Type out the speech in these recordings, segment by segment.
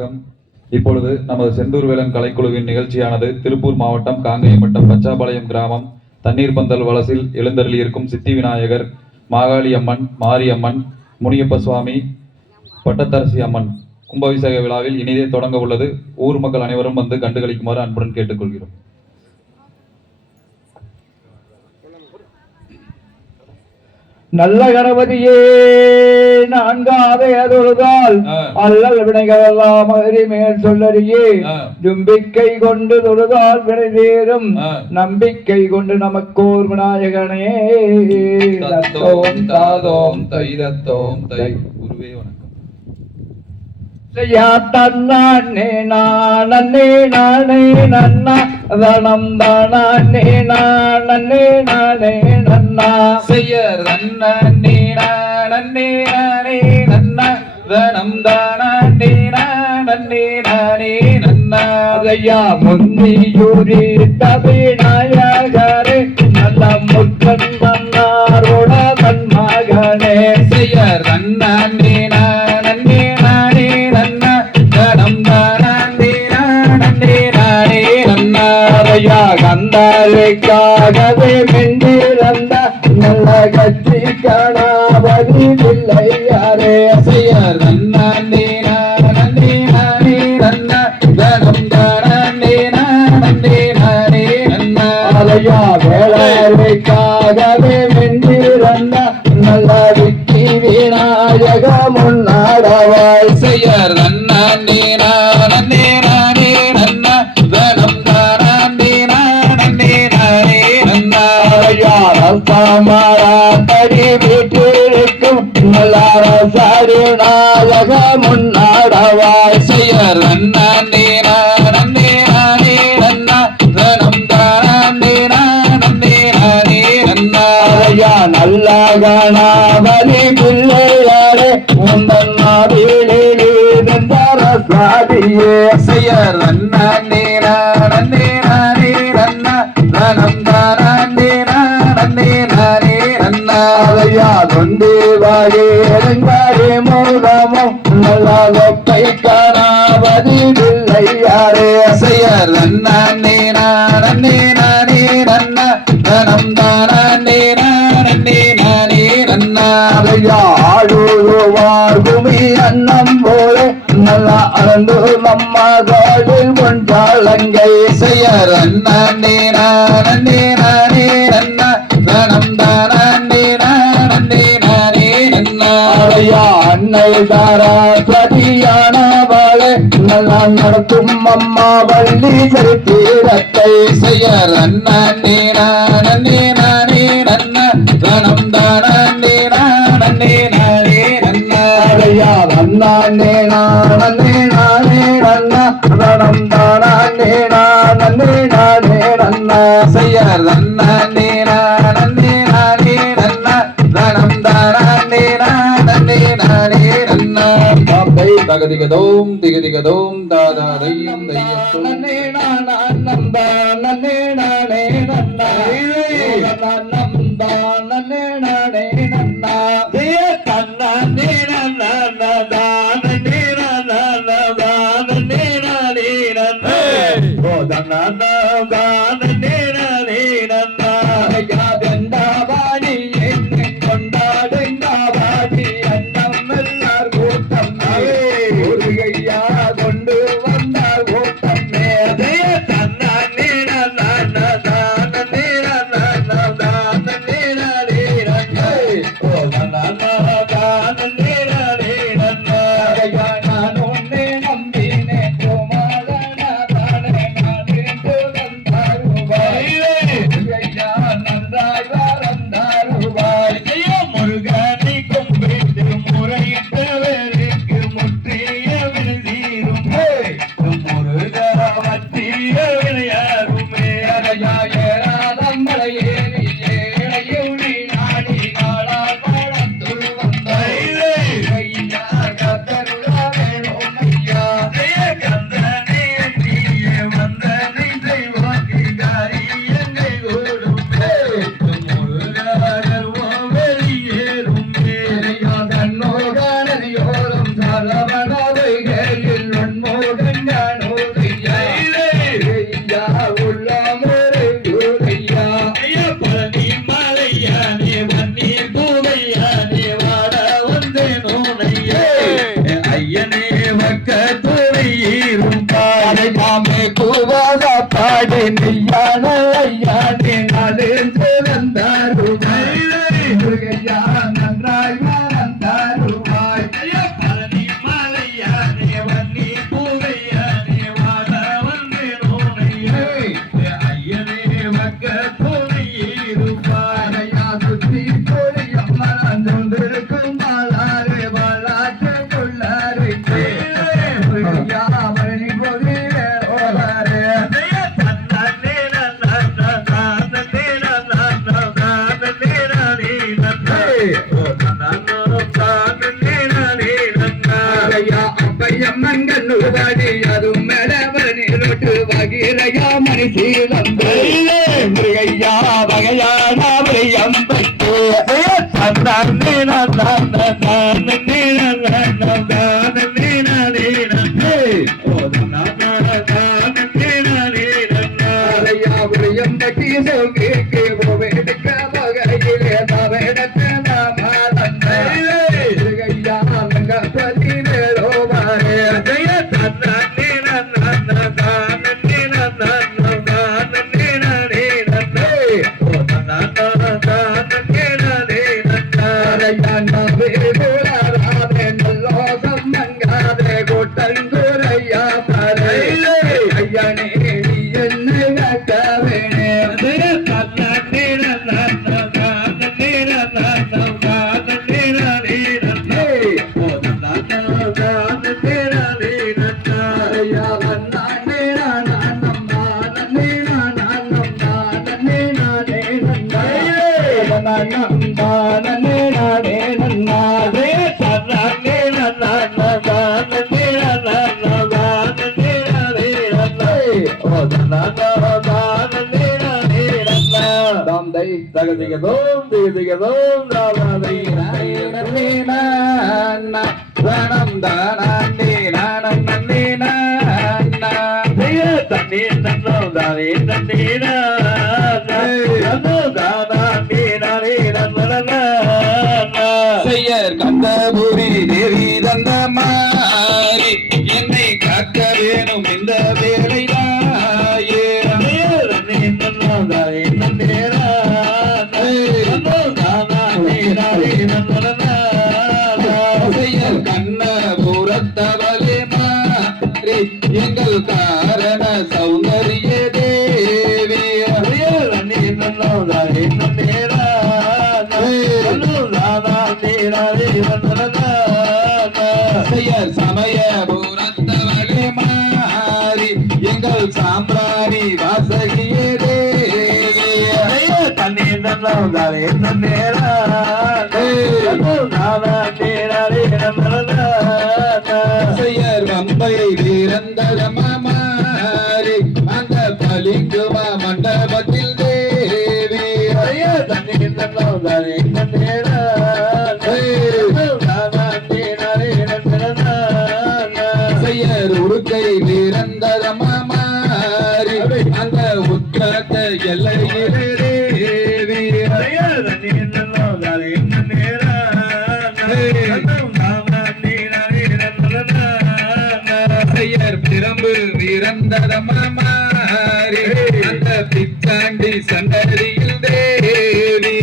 வணக்கம். இப்பொழுது நமது செந்தூர் வேலன் கலைக்குழுவின் நிகழ்ச்சியானது திருப்பூர் மாவட்டம் காங்கேயம் வட்டம் பச்சாபாளையம் கிராமம் தண்ணீர் பந்தல் வலசில் எழுந்தருளியிருக்கும் சித்தி விநாயகர், மாகாளி அம்மன், மாரியம்மன், முனியப்ப சுவாமி, பட்டத்தரசி அம்மன் கும்பாபிஷேக விழாவில் இனிதே தொடங்க உள்ளது. ஊர் மக்கள் அனைவரும் வந்து கண்டுகளிக்குமாறு அன்புடன் கேட்டுக்கொள்கிறோம். நல்ல கணபதியே நான்காதை தொழுதால் அல்லல் வினைகள் எல்லாம் மேல் சொல்லறியே. நம்பிக்கை கொண்டு தொழுதால் வினை தேரும், நம்பிக்கை கொண்டு நமக்கோர் விநாயகனே. தத்தோம் தாதோம் தை தத்தோம் தை. குருவே வணக்கம். தன்னானே நானே நானே நன்னா தனம் தானே நானே நானே நன்னா செய்ய நன்னே நானே நானே நன்னா தனம் தானே நானே நானே நன்னா. ஐயா முந்தியூரி தவிநாயகரே நல்ல முக்கன் மன்னாரோட தன் மகனே. செய்ய நன்னே நானே நானே நன்னா தனம் தானே நானே நானே நன்னா. ஐயா கந்தாலைக்காகவே மென்றிருந்த நல்ல கட்சி காணாவதி இல்லை யாரே. செய்ய நன்னே நானே நானே நன்னா தனம் தானே நானே நானே நன்னா. ஐயா வேளாண்மைக்காகவே மென்றிருந்த நல்ல விக்கி விநாயக முன்னாடவாய். செய்ய நன்னே நானே நானே நன்னா தனம் தானே நானே நானே நன்னா. ஐயா ரசமாரா தடி வீட்டிற்கும் நல்ல ரசாரி நாயக முன்னாடவாய். செய்ய நன்னே நானே நானே நன்னா தனம் தானே நானே நானே நன்னா. ஐயா நல்ல கணபதி பிள்ளையாரே உந்தன் நாடிலே ரசாதியே. செய்ய நன்னே நானே நானே நன்னா தனம் தானே நானே நானே நன்னா. ஐயா தொண்டி வாரே மூலமும் நல்ல வெப்பை கணபதி பிள்ளையாரே. செய்ய நன்னே நானே நானே நன்னா தனம் தானே நானே நானே நன்னா. ஐயா ஆடுவார் பூமி அன்னம் போலே நல்ல அளந்து நம்மகளில் ஒன்றாளங்கை. செய்ய நன்னே நானே நானே நன்னா தனம் தானே நானே நானே நன்னா. ஐயா அன்னை தாரா பிரதியானவளே நல்ல நடத்தும் அம்மா வள்ளி சரித்திரத்தை. செய்ய நன்னே நானே நானே நன்னா தனம் தானே நானே நானே நன்னா. ஐயா நன்னானே நானே நானே நன்னா தனம் தானே நானே நானே நன்னா. செய்ய நன்னே நானே நானே நன்னா தனம் தானே நானே நானே நன்னா. தகதிகதோம் திகதிகதோம் தாதாதையும் தையத்தோம் நன்னே நந்தா நன்னே நானே நன்னா நந்தா நன்னே நானே நன்னா. தன்னே நன்னா நன்னே நானே நன்னா. ஓ தன்னா நன்னே நானே நன்னா. கண்டாபாடி என்னை கொண்டாடுங்காபாடி அன்னம் எல்லார் கூட்டம் கையா கொண்டு வந்தார் கூட்டம். தன்னே நான் உன்னை நம்பினேன் ஐயா நன்றாய் வந்தாருவாய். முருகனை கும்பிட்டு முறையிட்டவருக்கு முற்றிய விருதி மங்கன்னுபடி அதுவும் மேடவனிலொட்டு வகிரையா மணிசீலம் முருகையா வகையான அம்பட்டு தன்னே எம்பட்டி சோகிக்கு எடுக்க வகையிலே தவெடுக்க நாமையா பதி வேலோமாரே கொட்டங்குரையா பறை ஐயனே என்ன செய்யர் கந்தபுரி தேவி தந்த மாறி என்னை காக்க வேணும் இந்த வேலை செய்யர் கண்ணபுரத்தவளே மாறி எங்கள் காரண சௌந்தரிய தேவி செய்யர் சமயபுரத்தவளே மாறி எங்கள் சாம்பிராணி வாசகியே தேவி செய்யர் வம்பை வீரந்தரமாரி அந்த பலிங்குமா மண்டபத்தில் தேவி செய்யர் உடுக்கை வீரந்தரமாரி அந்த உத்தரத்த எல்லையிலே தேவி செய்யர் பிரம்பு வீரந்தரமாரி அந்த பிச்சாண்டி சண்டரியில் தேவி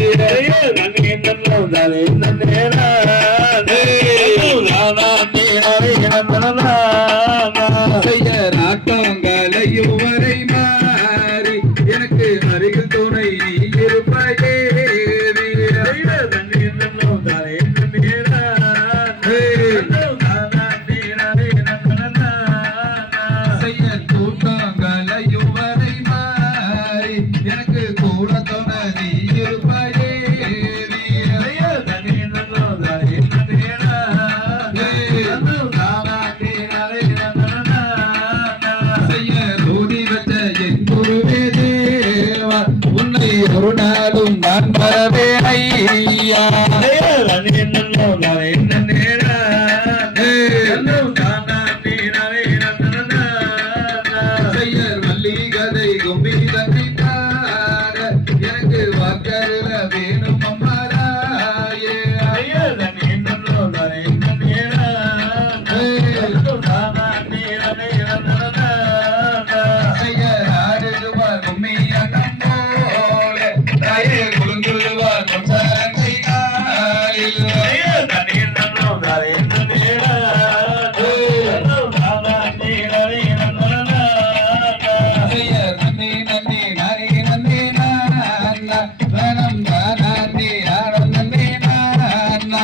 செய்யர் ஆட்டங்களையுவரை மாறி எனக்கு அருகில் துணை நீ இருப்பதே செய்யர் கூட்டங்களையுவரை மாறி எனக்கு கூட துணை நீ இருப்பதே ஒரு நாளும் நான் வரவே ஐயா செய்யர் மல்லிகதை கும்பிதனை பாட எனக்கு வாக்கருள வேணும் அம்மாராயே செய்யர் ஆடுவார் கும்மியான குழுங்குழுவார் சரங்கை காலில் செய்யர் நன்னி நன்னி நரி நன்னி நான்னா வனம் தானி ஆடம் நன்னி நான்னா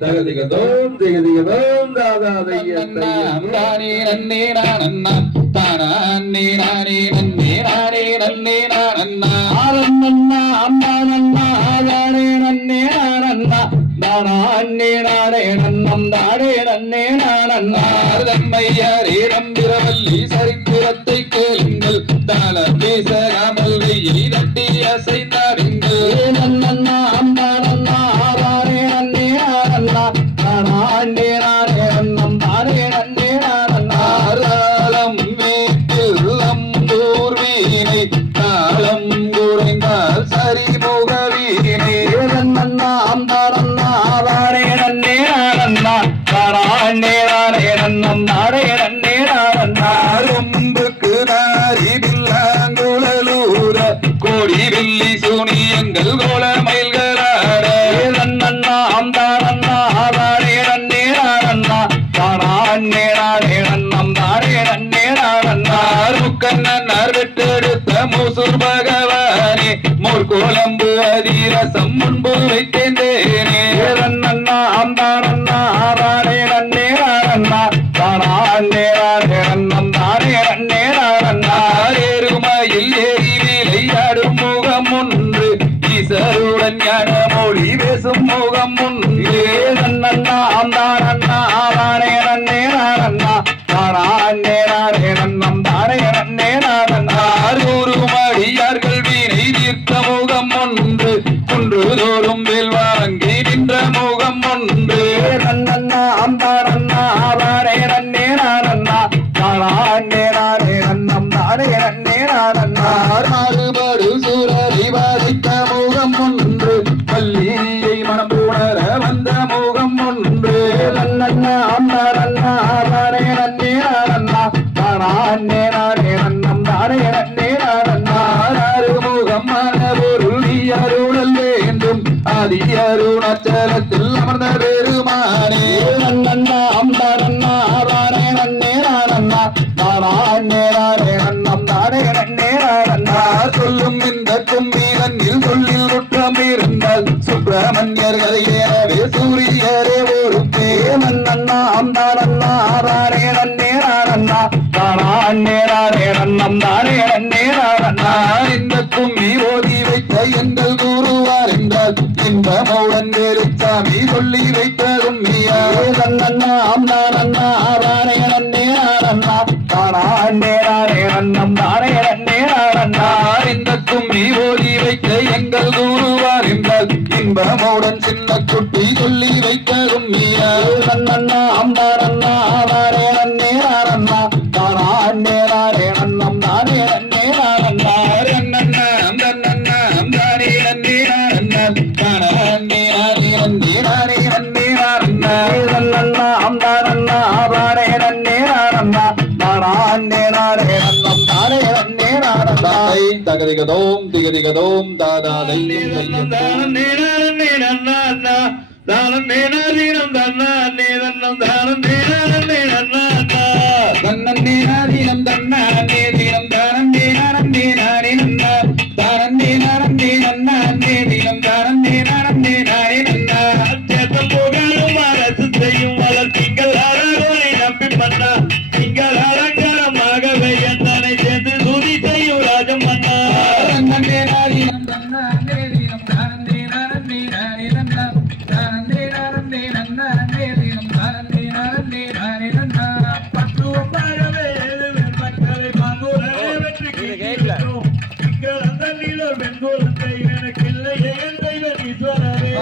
தகதிகதோம் திகதிகதோம் தாதாதையன் தானே நன்னே நானன்னா தானே நானே நன்னே நானே நன்னே நானன்னா ஆரண்ணா நாடே நன்னே நானண்ணா தம்மையாரே நம்பிரவல்லி சரித்திரத்தை கேளுங்கள் தாள பேசலாமல் வெயில் தட்டி அசைந்தாடுங்கள் நன்னண்ணா அம்பானண்ணா ஆவாரே நன்னே நானண்ணா நானே நானே நன்னம் தானே நன்னே நானண்ணா தாளம் வீட்டில் அம்பூர் வீணை தாளம் குறைந்தால் சரிமுக வீணை நன்னண்ணா அம்பானண்ணா ஆவாரே நன்னே நானண்ணா நானே நானே நன்னம் தானே நன்னே நானண்ணா கொம்புக்கு நாரிபில்லாங்குழலூர கோடி வெள்ளி சூனியங்கள் கோல மயில்களாட நன்னண்ணா அம்பானண்ணா ஆவாரே நன்னே நானண்ணா நானே நானே நன்னம் தானே நன்னே நானண்ணா முக்கண்ணர் வெட்டெடுத்த மூசூர் பகவானே மோர்கோலம்பு அதிரசம் முன்பு வைத்தேனே நன்னண்ணா அம்பானண்ணா ஆவாரே நன்னே நானண்ணா நானே நானே நன்னம் தானே நன்னே நானண்ணா ஏறுமயில் ஏறி விளையாடும் முகம் ஒன்று ஈசருடன் ஞான மொழி பேசும் முகம் ஒன்று நன்னண்ணா அம்பானண்ணா ஆவாரே நன்னே நானண்ணா நானே நானே நன்னம் தானே நன்னே நானண்ணா ஆரூருமடியார்கள் வீணை தீர்த்த முகம் ஒன்று குன்றுதோறும் வேல் வாங்கி நின்ற முகம் ஒன்று நன்னண்ணா அம்பானண்ணா ஆவாரே நன்னே நானண்ணா நானே நானே நன்னம் தானே நன்னே நானண்ணா மாறுபாடு சூரரை பாதித்த முகம் ஒன்று பள்ளியை மனம் புணர வந்த முகம் ஒன்று நன்னண்ணா அம்பானண்ணா ஆவாரே நன்னே நானண்ணா நானே நானே நன்னம் தானே நன்னே நானண்ணா முகமான பொருள் அருளல் வேண்டும் ஆதி அருணாச்சலத்தில் அமர்ந்த பெருமானே நன்னண்ணா அம்பானண்ணா ஆவாரே நன்னே நானண்ணா நானே நானே நன்னம் தானே நன்னே நானண்ணா சொல்லும் இந்த கும்பீரனில் சொல்லில் குற்றம் இருந்தால் சுப்பிரமணியர் கதையேறவே சூரியரே ஒருத்தே நன்னண்ணா அம்பானண்ணா ஆவாரே நன்னே நானண்ணா நானே நானே நன்னம் தானே நன்னே நானண்ணா இந்த கும்மி ஓதி வைத்த எங்கள் குருவார் என்றால் இன்பமுடன் வேலுச்சாமி சொல்லி வைத்த கும்மியா நன்னண்ணா அம்பானண்ணா ஆவாரே நன்னே நானண்ணா நானே நானே நன்னம் தானே நன்னே நானண்ணா இந்த கும்மி ஓதி வைத்த எங்கள் குருவார் என்றால் இன்பமுடன் சின்ன குட்டி சொல்லி வைத்த கும்மியா நன்னண்ணா அம்பானண்ணா ஆவாரே நன்னே நானண்ணா நானே நானே நன்னம் தானே நன்னே நானண்ணா நன்னண்ணா அம்பானண்ணா ஆவாரே நன்னே நானண்ணா நானே நானே நன்னம் தானே நன்னே நானண்ணா தகதிகதோம் திகதிகதோம் தாதாதை தன்னந்தேனாதீனம் தன்னானே தீனம் தானந்தே நானந்தே நானே நன்னா தானந்தே நானந்தே நன்னாந்தே தீனம் தானந்தே நானந்தே நானே நன்னா புகழும் அரசு செய்யும் வளர்த்தீங்கள் அறகோரை நம்பி மன்னா நீங்கள் அலங்காரமாகவே என்னை சேர்ந்து துதி செய்யும் ராஜம் மன்னா தன்னந்தேனாதீனம் தன்னானே தீனம் தானந்தே நானந்தே நானே நன்னா தானந்தே நானந்தே நன்னாந்தே தீனம் தானந்தே நானந்தே நானே நன்னா பக்குவமாகவே எழுவேன் மக்களை மாங்கூரே வெற்றி கேட்கிறோம் நீங்கள் அந்த நீலர் வெண்கோலத்தை எனக்கு இல்லையே என் தெய்வ ஈஸ்வரரே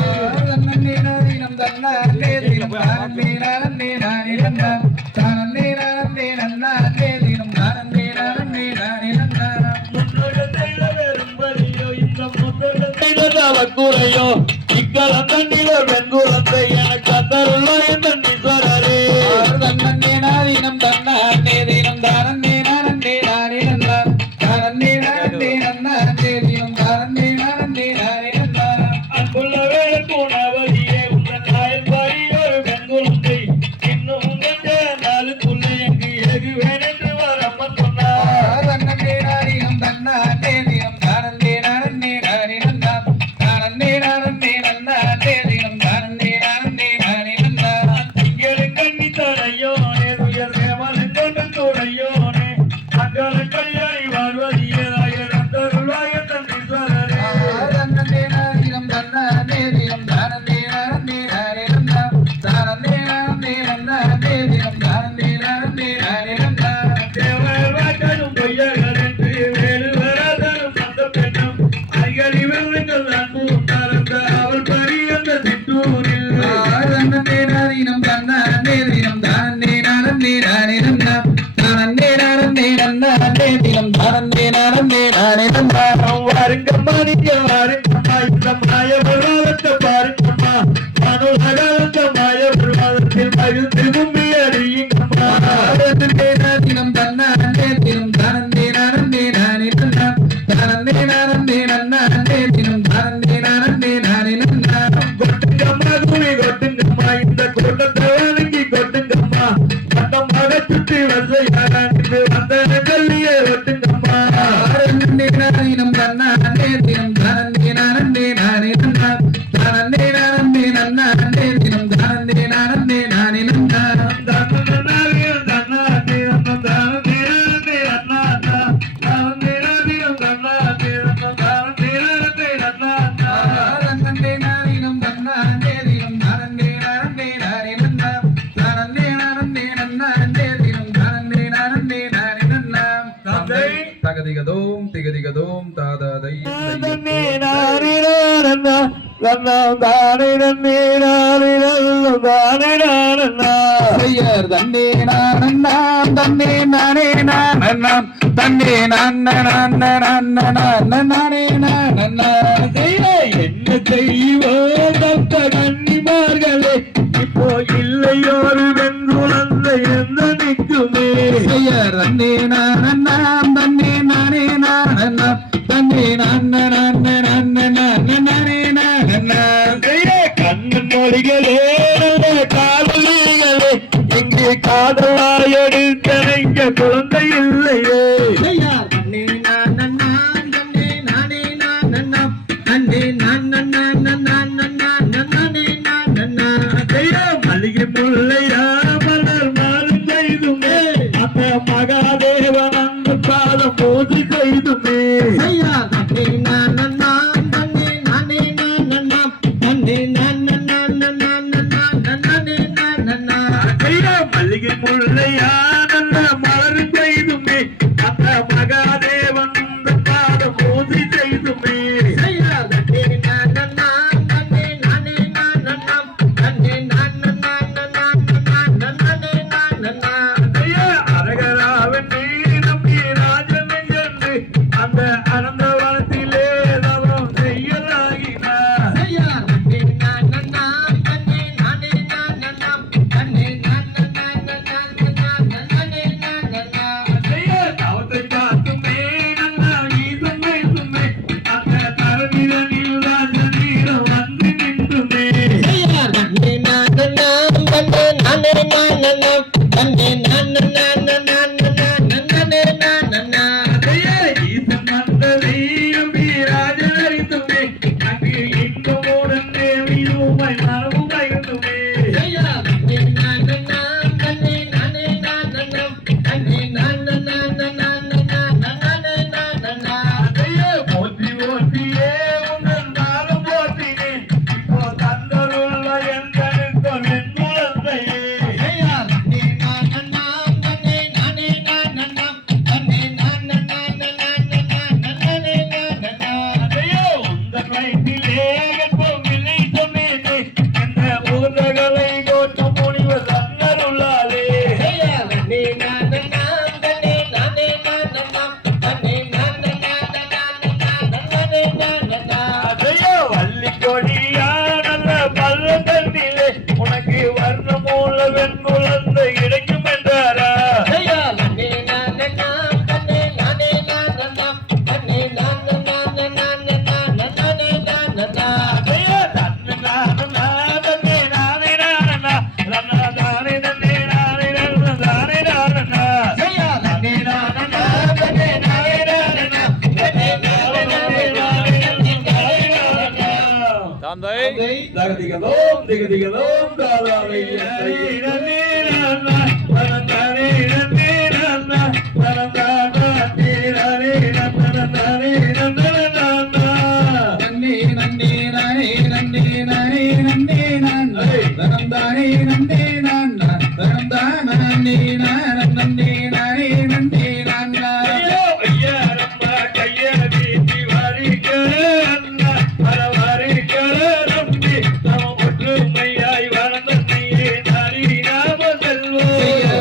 தன்னந்தேனாதீனம் தன்னானே தீனம் தானந்தே நானந்தே நானே நன்னா தானந்தே நானந்தே நன்னாந்தே தீனம் தானந்தே நானந்தே நானே நன்னா முன்னோர்கள் செய்த வெறும்பலியோ இந்த முன்னோர்கள் செய்த அவக்குறையோ நீங்கள் அந்த நீலர் வெண்கோலத்தை எனக்கு அந்தருள்ளோ என் ஈஸ்வரரே தன்னந்தேனாதீனம் தன்னானே தீனம் தானந்தே நானந்தே நானே நன்னா தானந்தே நானந்தே நன்னாந்தே தீனம் தானந்தே நானந்தே நானே நன்னா அன்புள்ள வேல் போனவழியே உங்கள் நாயல் பாரியோர் வெண்கோலத்தை இன்னும் கொஞ்ச நாளுக்குள்ளே எங்கு ஏகுவேன் என்று வரம்மன் சொன்னார் தன்னந்தே நாதீனம் தன்னானே தீனம் தானந்தே நானந்தே நானே நன்னா தானந்தே நானந்தே நன்னாந்தே தீனம் தானந்தே நானந்தே நானே நன்னா அம்மா இந்த மாய உலகத்தை பாருங்கம்மா மனுலகத்தை மாய உலகத்தில் மகிழ்ந்து கும்பி அறியுங்கம்மா தினம் தன்ன தினம் தனந்தே நானந்தே நானே நன்னா தனந்தே நானந்தே நன்னா தினம் தனந்தே நானந்தே நானே நன்னா கொட்டுங்கம்மா துணி கொட்டுங்கம்மா இந்த கூட்டத்தை வணங்கி கொட்டுங்கம்மா மட்டமாக சுற்றி வசையாக வந்த கல்லியை ஒட்டுங்கம்மா தினம் தன்ன தினம் தனந்தே நானந்தே நானே நன்னா தனந்தே நானந்தே நன்னா தினம் தனந்தே நானந்தே நானே நன்னா தகதிகதோம் திகதிகதோம் தாதாதை ஐயர் தன்னே நானண்ணாம் தன்னே நானே நானண்ணாம் தன்னே நானே நானண்ணா என்ன செய்வோம் பக்த கன்னிமார்களே இப்போ இல்லையோரு வெண்குழந்தை எந்த நிற்குமே ஐயர் தன்னே நானண்ணாம் தன்னே நானே நானண்ணாம் தன்னே நானே நானண்ணா கண்ணன் மொழிகளே காதலிகளே இங்கே காதலாய் எடுத்தனைங்க குழந்தை இல்லையே தன்னே நானண்ணாம் தன்னே நானே நானண்ணாம் தன்னே நானண்ணா மல்லிகை முல்லையா மலர் மாறும் செய்துமே அந்த மகாதேவன் அந்த பாதம் போது செய்துமே தன்னே நானண்ணாம் தன்னே நானே நானண்ணாம் தன்னே நானண்ணா மல்லிகை முல்லையா நல்ல மலர் செய்துமே அந்த மகாதேவன் அந்த பாதம் போது செய்துமே தகதிகதோம் திகதிகதோம் தாதாவை நன்னே நன்னே நானே நன்னே நானே நன்னே நான் தனம் தானே நன்னே நான் தனம் தானே நான் நன்னே நானே நன்னே நான் ஒற்றுமையாய் வளர்ந்த நாரி நாம செல்வம்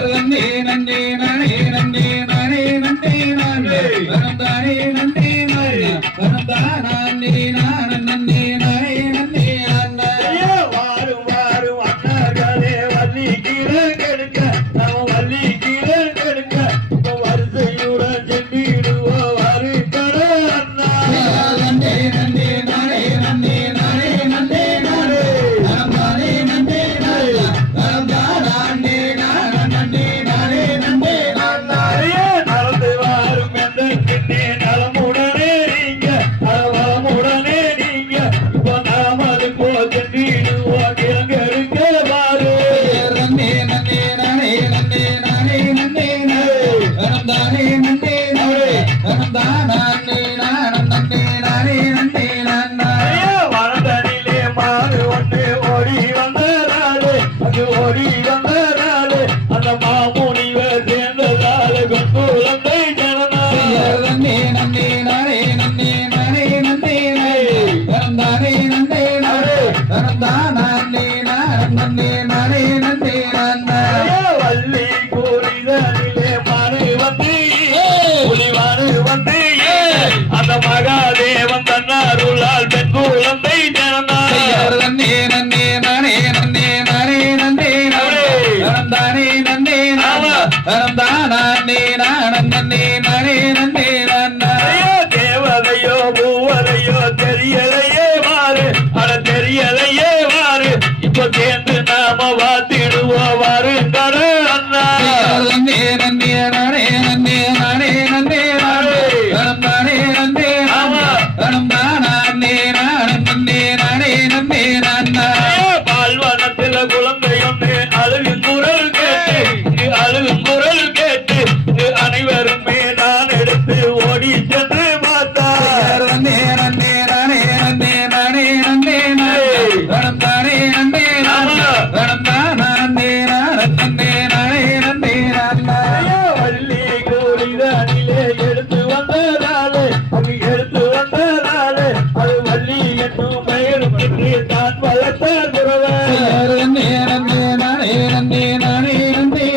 தந்தார் குறவர் நன்னே நன்னே நானே நன்னே நானே நன்னே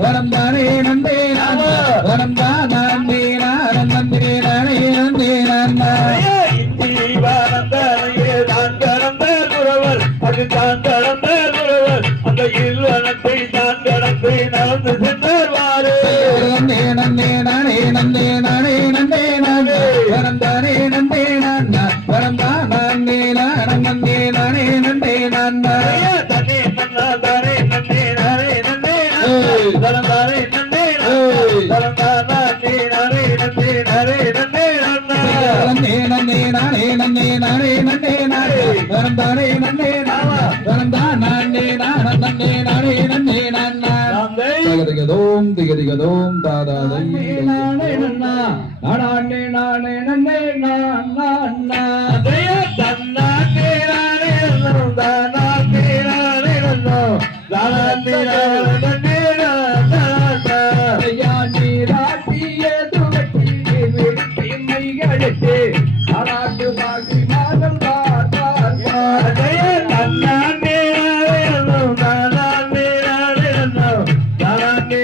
வரம் தானே நன்னே வரம் தானே நன்னே நானே நன்னே நன்னா இந்தி வானந்தானையே தான் கடந்த குறவர் அது தான் கடந்த குறவர் அந்த இல்வனத்தை தான் கடந்து நடந்து சென்றார் நன்னே நன்னே நானே நன்னே நானே நன்னே நானே வரம் தானே நன்னே நன்னா வரம் தானே நன்னே நானே நன்னே நன்னா தன்னே நன்னா தானே நன்னே நானே நன்னே தரம் தானே நன்னே தரம் தானே நானே நன்னே நானே நன்னே நன்னா நன்னே நன்னே நானே நன்னே நானே நன்னே நானே வரம் தானே நன்னே நானா வரம் தானே நன்னே நானே நன்னே நன்னா திகதிகதோம் திகதிகதோம் தாதாதை நானே நன்னா நானே நானே நன்னே நானா தய தன்னானே நானே நன்னோ தானே நானே நன்னோ தானே நன்னே நன்னா யானி ராட்டியே துவட்டி வெட்டி மைகளுக்கு ஆராட்டு பாடி மாதம் பார் தய தன்னானே நானே நன்னோ தானே நானே நன்னோ தானே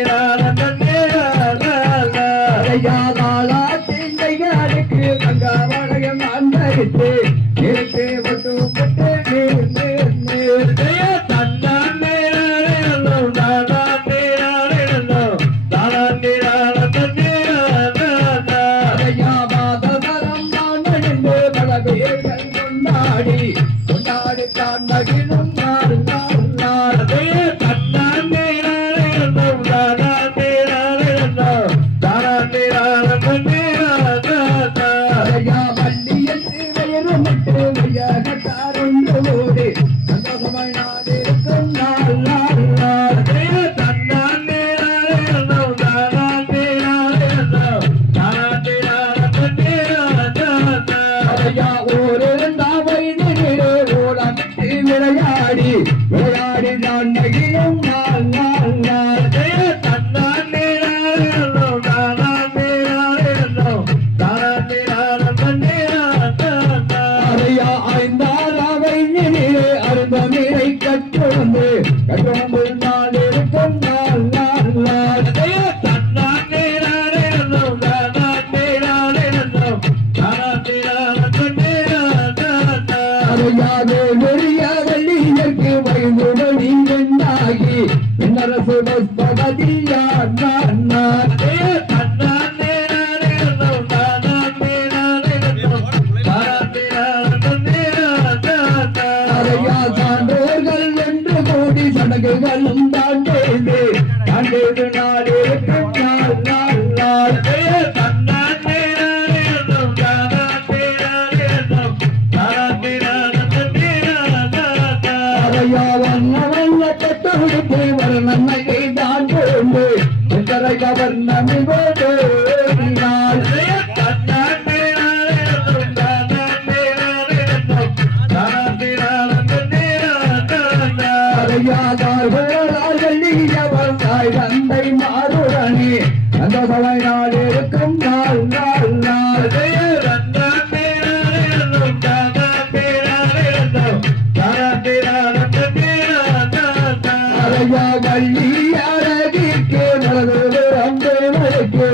நன்னே நன்னா யாதாளா திண்டைகளுக்கு கங்காவளையம் அந்தரித்து நிறுத்து விட்டு விட்டு தய தன்னானே நானே நன்னோ தானே நானே நன்னோ தானே நன்னே நன்னா யாபாதரம் நான் அழிந்து பல பேர்கள் கொண்டாடி கொண்டாடி தான் மகிழும் நாள் நாள் நாள் தய தன்னானே நானே நன்னோ தானே நானே நன்னோ தானே நன்னே நன்னா ஐயா வள்ளியில் வயிறுமிட்டு வையகத்தாருண்டு ஓடி சந்தோஷமாய் நான் இருக்கும் நாள் நாள் நாள் தய தன்னானே நானே நன்னோ தானே நானே நன்னோ தானே நன்னே நன்னா ஐயா ஒரு தாவை நின்று ஓடமிட்டு விளையாடி விளையாடி நான் மகிழும் நாள் நாள் நாள் தய தன்னானே நானே நன்னோ தானே நானே நன்னோ தானே நன்னே நன்னா அதையா ஐந்தால் அவை நின்று அருந்தமிழை கற்றுணர்ந்து நான் இருக்கும் நாள் நாள் நாள் தய தன்னானே நானே நன்னோ தானே நானே நன்னோ தானே நன்னே நன்னா அதையாக வெறிய வள்ளியற்கு வயதுடனி பெண்ணாகி பின்னரசு பகதியார் நான் நான் தய தன்னானே நானே நன்னோ தானே நானே நன்னோ தானே நன்னே நன்னா அதையா சான்றோர்கள் என்று கூடி சடங்குகளும் தாண்டேது தாண்டேது நாள் இருக்கும் நாள் நாள் நாள் தய தன்னானே நானே நன்னோ தானே நானே நன்னோ தானே நன்னே நன்னா அதையா வண்ண வண்ண கட்டுடுத்து வர்ணமையை தான் கொண்டு எத்தரை கவர்ணமிவோடு நாள் தய தன்னானே நானே நன்னோ தானே நானே நன்னோ தானே நன்னே நன்னா அதையாதார்கள் நீயவர் தாய் தந்தை மாறுடனே அந்த சபை நாள் இருக்கும் நாள் நாள் நாள் தய தன்னானே நானே நன்னோ தானே நானே நன்னோ தானே நன்னே நன்னா அதையா வள்ளி அழகிற்கு மனது அன்பு மழைக்கு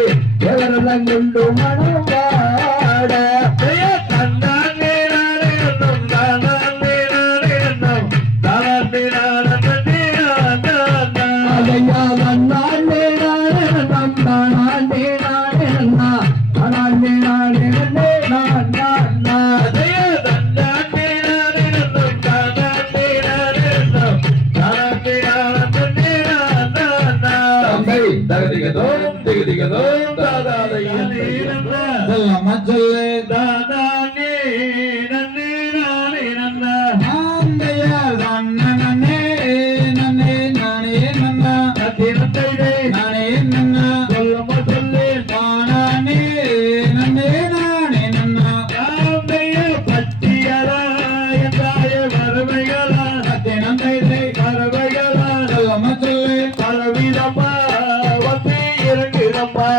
எவரெல்லாம் கொண்டு மனம் வாட தய தன்னானே நானே நன்னோ தானே நானே நன்னோ தானே நன்னே நன்னா அதையா நானே நானே நம் நானே நானே நன்னா நானே நானே நன்னே நான் நான் நான் தய தன்னானே நானே நன்னோ தானே நானே நன்னோ தானே நன்னே நன்னா தம்பை தகதிகதோம் திகதிகதோம் தாதாதை செல்லம்மா சொல்லு தானே நன்னே நானே நன்னா ஆந்தையார் நன்னே நன்னே நானே நன்னா தினத்தைடே நானே நன்னா சொல்லம்மா சொல்லு நானே நன்னே நானே நன்னா ராமைய பட்டியலா என்றாய வறுமைகளா தினந்தை பறவைகளா செல்லம்மா சொல்லு பலவிதமா வந்து இறங்குதம்மா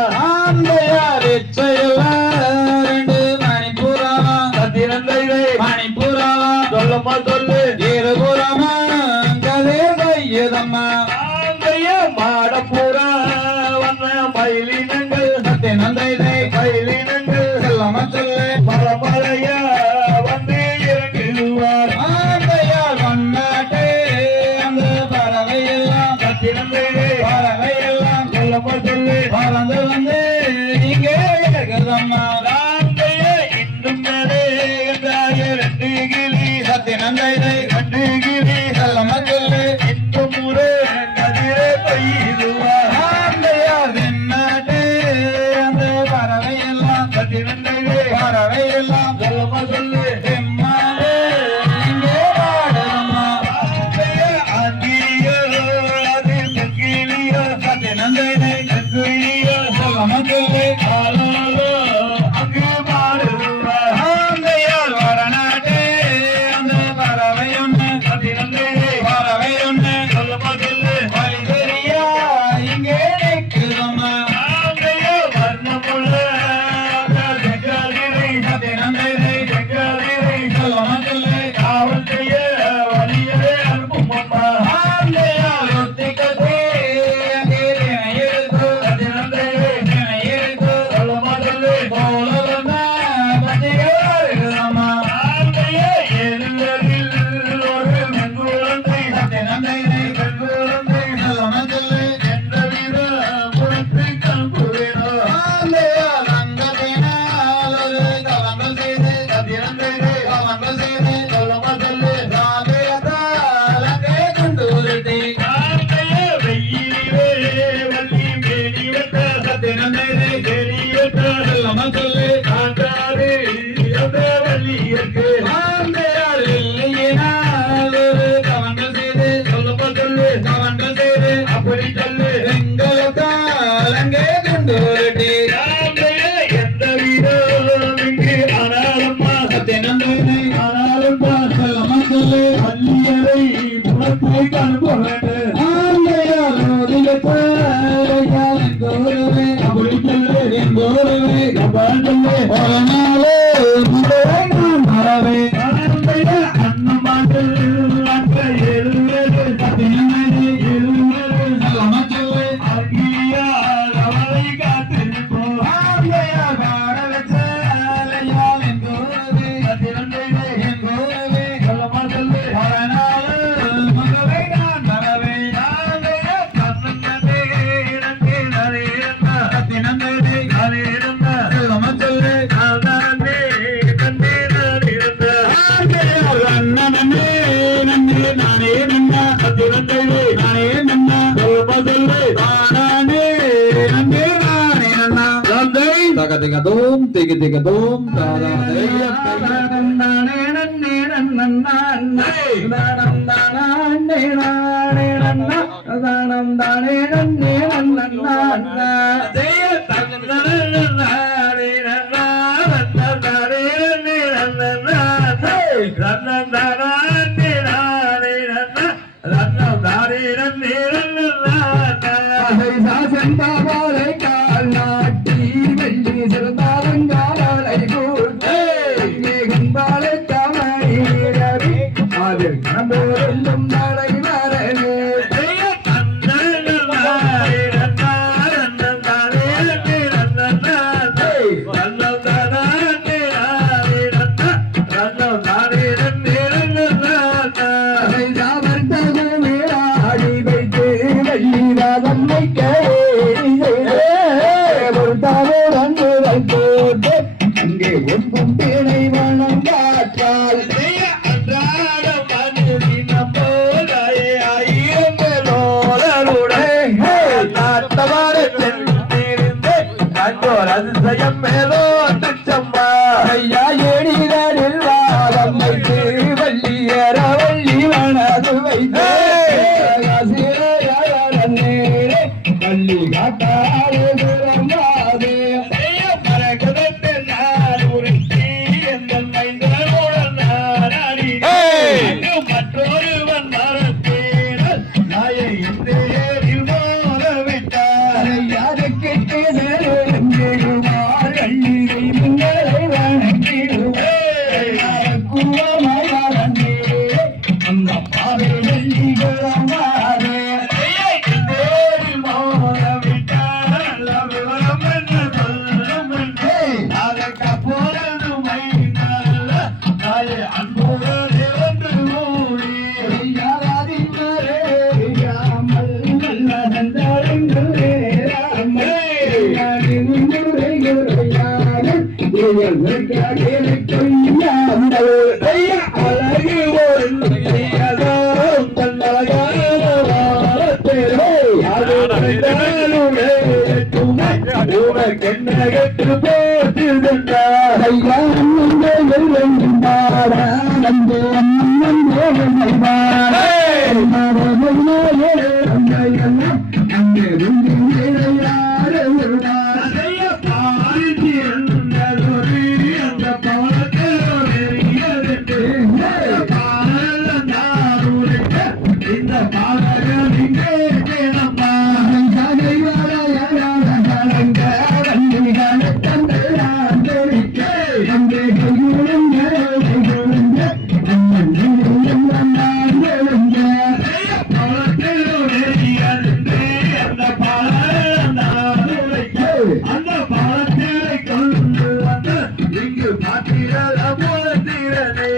வானத்தை கண்புரண்டு அப்படி சொல்லு எங்கோருவே கபாண்டே ஒரு நாளே மறவே அண்ணமாட்டு அங்க எழுவது சத்தியமேனி எழுவது சலமச்சொல்லே அங்கியா அவளை காத்திருப்போ ஆங்கையா காண வச்ச அலையால் எங்கோருவே சத்தியமேனி எங்கோருவே சலமச்சொல்லே ஒரு நாளே மகவே நான் மறவே ஆங்கையா கண்ணனே இறங்கி நரேன சத்தியமேனி நரேன சலமச்சொல்லே ஆனந்தே கண்ணே நரேன ஆங்கையா நன்னே நன்னே நானே நன்ன சத்தியமேனி நானே நன்ன சலமச்சொல்லே ஆனந்தே நன்னே நானே நன்ன தந்தை தகதிகதோம் திகதிகதோம் செந்தாவாலை கால் நாட்டி வெள்ளி சிறந்தாலங்காலை கூட்டே மேகம்பாலை தாமரை அதில் கணம்போரெல்லும் நாளை வரவே அங்கே ஒன்றும் பேனை வனம் காற்றால் அன்றாட மனிதன போதாயே ஆயிரம் மேலோருடைய நாட்டவாறு சென்றிருந்து கண்டோர் அதிசயம் மேலோ தச்சம்மா ஐயா ஏடிகளில் வாதம் வைத்து வள்ளியர வள்ளி மனது வைத்து பள்ளி காட்டாறு விளங்காதே மற்றொருவன் மரத்தேனல் நாயை இந்தேரில் மோதவிட்டார் யாருக்கு கேளுமாள் அள்ளிகை மின்னலை வணங்கிடுவார் குவமாயாரே அந்த பாவை வெள்ளிகளமாரே இந்தேரில் மோதவிட்டார் விவரம் என்று சொல்லும் அதற்கு அப்பொழுதும் நாயை அன்போடு கெட்டு போட்டு இந்த பாடகம் இங்கே கேளப்பா அந்த பாலத்தை கொண்டு வந்து இங்கு பாத்திரல போலத்திரனே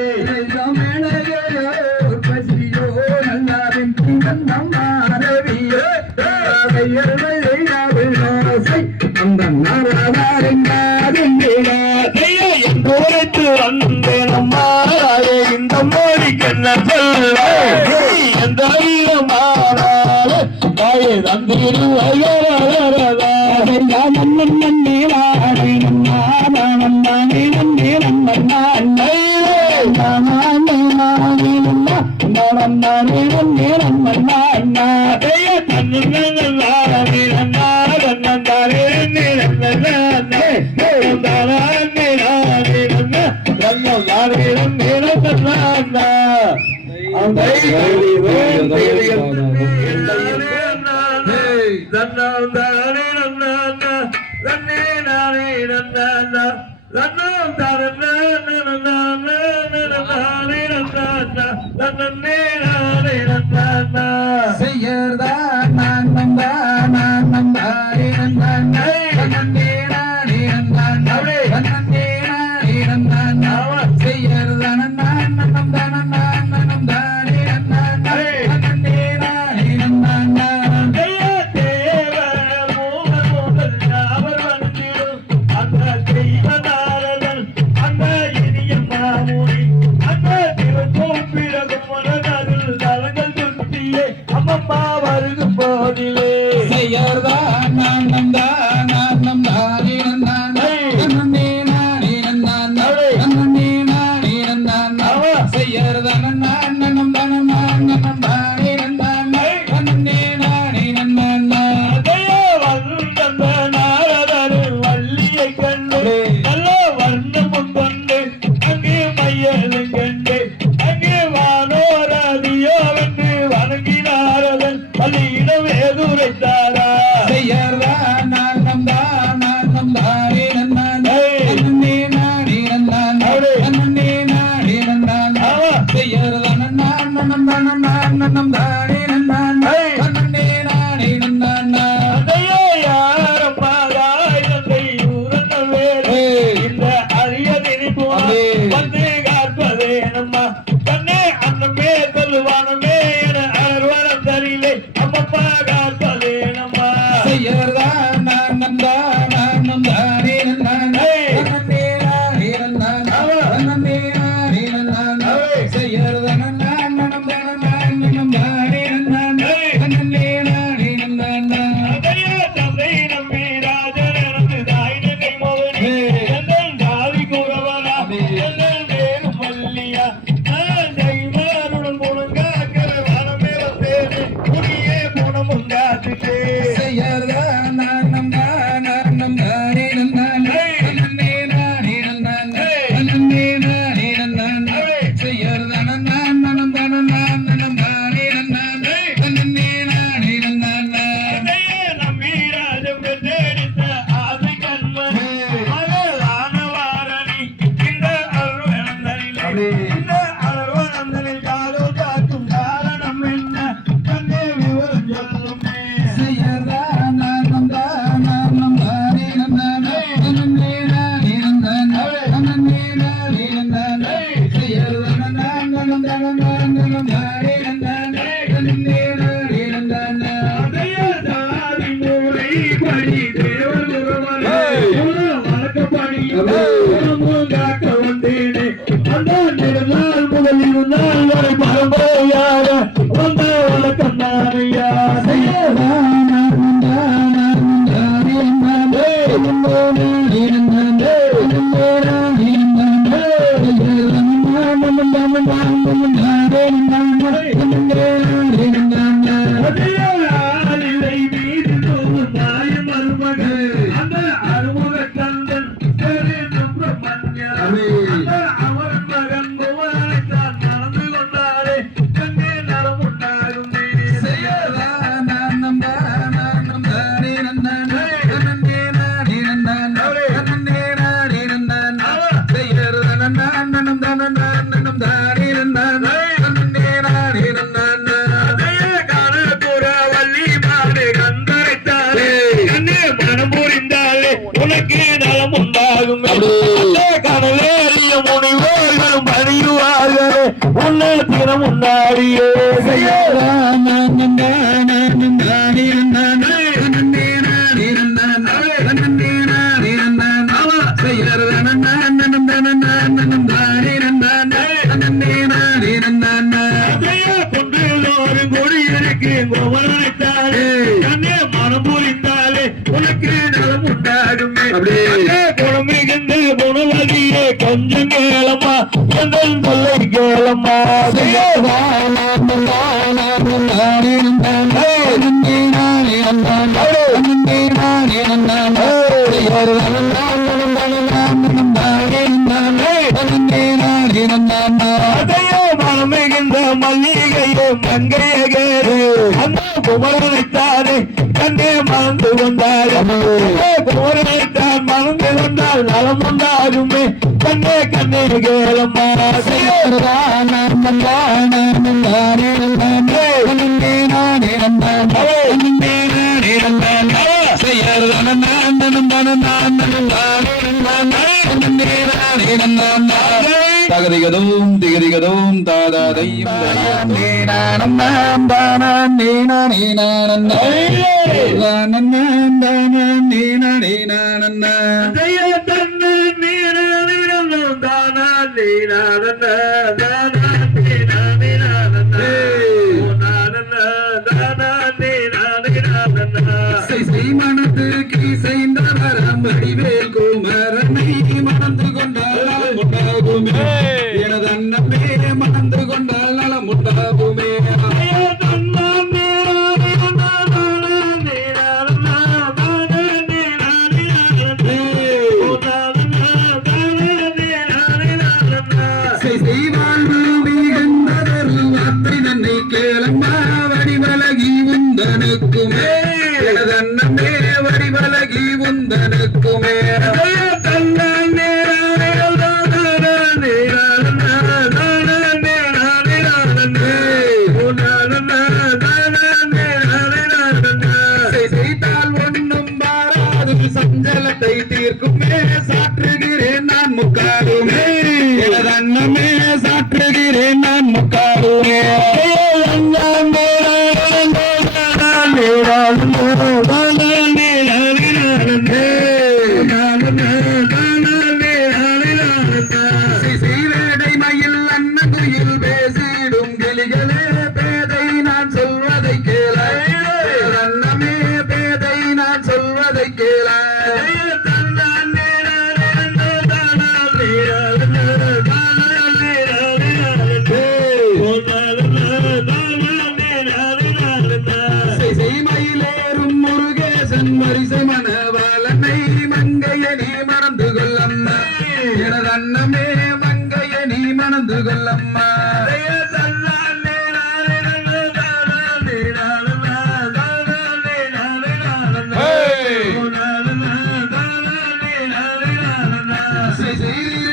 பசியோ நல்லாவின் திங்கந்தம் மாறவியோ அந்த நாராவாரிங்காதிங்கு வந்தேனம்மா இந்த மோடிக்கென்ன சொல்ல எந்த தாயை தந்திருவா செய்யறதா நான் நம்பா நான் நம்பாரே நன்னானே நன்னே நானே நன்னானே நன்னே நானே நன்னானே செய்யறதா நான் நம்பா நான் நம்பாரே நன்னானே நன்னே நானே நன்னானே தேவ மோகன் அவர் வந்திடும் அந்த தெய்வநாரதன் அந்த இனிய மாமுனி அந்த திருக்கோப்பிரகும் மனதில் தலங்கள் சுற்றியே அம்மம்மா வருகும் போதிலே செய்யறதா நான் நம்பா நான் நம்பாரே நன்னானே நன்னே நானே நன்னானே நன்னே நானே நன்னானே செய்யறதா நான் நம்பா நான் நம்பாரே நன்னானே நன்னே நானே நன்னானே அதையோ வந்த நாரதர் வள்ளியை கண்டு நல்ல வண்ணமும் கொண்டு அங்கே மையலும் கண்டு அங்கே வானோரதியோ வென்று வணங்கினாரதன் வள்ளியிடம் எதுரைத்தாரா செய்யறதா நான் நம்பா நான் நம்பாரே நன்னானே நன்னே நானே நன்னானே நன்னே நானே நன்னானே செய்யறதா நான் நம்பா நான் நம்பாரே நன்னானே நன்னே நானே நன்னானே அதையோ யாரம்மாதாய் தந்தை ஊரந்த வேறு இந்த அரியதினி போல வந்து காப்பதே நம்மா தன்னே அன்னமே சொல்லுவானமே என அருவரம் தரிலே அம்மப்பா காப்பதே நம்மா செய்யறதா நான் நம்பா நான் நம்பாரே நன்னானே நன்னே நானே நன்னானே நன்னே நானே நன்னானே செய்யறதா நான் நம்பா நான் நம்பாரே நன்னானே நன்னே நானே நன்னானே அதையோ தந்தை நம்பி ராஜன் எனது தாய் நகை மோகனி எங்கள் ஜாதி குறவரா எங்கள் வேறு மல்லியா நான் தெய்வாருடன் முழங்காக்கிற வனமே வந்தேனே குடியே குணமும் காத்துட்டே செய்யறதா நான் நம்பா நான் நம்பாரே நன்னானே நன்னே நானே நன்னானே நன்னே நானே நன்னானே செய்யறதா நான் நம்பா நான் நம்பாரே நன்னானே நன்னே நானே நன்னானே அதையே நம்பி ராஜம் பெற்றெடுத்த ஆசை கண்மணி மகளான வாரணி இந்த அருவனந்தனிலே இந்த அருவனந்தனில் காதோ காக்கும் காரணம் என்ன கண்ணே விவரம் சொல்லுமே செய்யறதா நான் நம்பா நான் நம்பாரே நன்னானே நன்னே நானே நன்னானே நன்னே நானே நன்னானே செய்யறதா நான் நம்பா நான் நம்பாரே நன்னானே நன்னே நானே நன்னானே அதையே சாதி மூலை படி தேவர் குருவரே வணக்கப்படியும் குணமும் காக்க வந்தேனே அந்த நெடுநாள் முதல் இருநாள் வரை பரம்பரையாக வந்த வழக்கம் நானையா செய்யறதா நான் நம்பா நான் நம்பாரே நன்னானே நன்னே நானே நன்னானே நன்னே நானே நன்னானே செய்யறதா நான் நம்பா நான் நம்பாரே நன்னானே நன்னே நானே நன்னானே அதையே ஆளிலை மீது தோறும் மாய மருமகள் அந்த அருமுக கந்தன் பெரு சுப்பிரமணியர் அந்த அவன் மகன் குமரனைத்தான் மணந்து கொண்டாரே கண்ணே நலமுண்டாகுமே செய்யறதா நான் நம்பா நான் நம்பாரே நன்னானே நன்னே நானே நன்னானே நன்னே நானே நன்னானே செய்யறதா நான் நம்பா நான் நம்பாரே நன்னானே நன்னே நானே நன்னானே அதையே காணப்புற வள்ளி மாடு கந்தரைத்தாரே கண்ணே மனம் புரிந்தாலே உனக்கு நலம் உண்டாகுமே அந்த கடலேறிய முனிவர்களும் பணியுவார்களே உன்னை தினம் உண்டாடியே செய்யறதா நான் நம்பா நான் நம்பாரே நன்னானே நன்னே நானே நன்னானே நன்னே நானே நன்னானே செய்யறதா நான் நம்பா நான் நம்பாரே நன்னானே நன்னே நானே நன்னானே அதையே கொண்டுள்ளோரும் கொடியிருக்கு குமரனைத்தாரே கண்ணே மனம் புரிந்தாலே உனக்கு நலம் உண்டாகுமே குணம் மிகுந்த குணவதியே கொஞ்சம் கேளம்மா எங்கள் சொல்லை கேளம்மா செய்யறதா நான் நம்பா நான் நம்பாரே நன்னானே நன்னே நானே நன்னானே நன்னே நானே நன்னானே செய்யறதா நான் நம்பா நான் நம்பாரே நன்னானே நன்னே நானே நன்னானே அதையோ மனம் மிகுந்த மல்லிகையே மங்கையகே அந்த குமரனைத்தானே கண்ணே மறந்து கொண்டாரே குமரனைத்தான் மறந்து கொண்டால் நலம் உண்டாகுமே கண்ணே கண்ணே கேளம்மா தகதிகதும் திகதிகதும் தாதாதையும் மனத்துக்கு செய்த வரம் வடிவேல் குமரனை மணந்து கொண்டால் உண்டாகுமே எனது அண்ணமே மணந்து கொண்டால் நலம் உண்டாகுமே செய்வாழ்வு மிகுந்ததொரு வார்த்தை தன்னை கேளம்மா வடிவலகி உந்தனுக்குமே எனது அண்ணமே வடிவலகி உந்தனுக்குமே செய்தால் ஒன்றும் மாறாது சஞ்சலத்தை தீர்க்குமே சாற்றுகிறேன் நான் முக்காடுமே எனது அண்ணமே சாற்றுகிறேன் நான் முக்காடுமே செய்வேடைமையில் அன்னகுயில் பேசிடும் கிளிகளே பேதை நான் சொல்வதை கேள அன்னமே பேதை நான் சொல்வதை கேள செய்மயிலேறும் முருகேசன் வரிசை மனவாளனை மங்கையனி மறந்து கொள்ளம்மா எனது அண்ணமே மங்கையனி மணந்து கொள்ளம்மா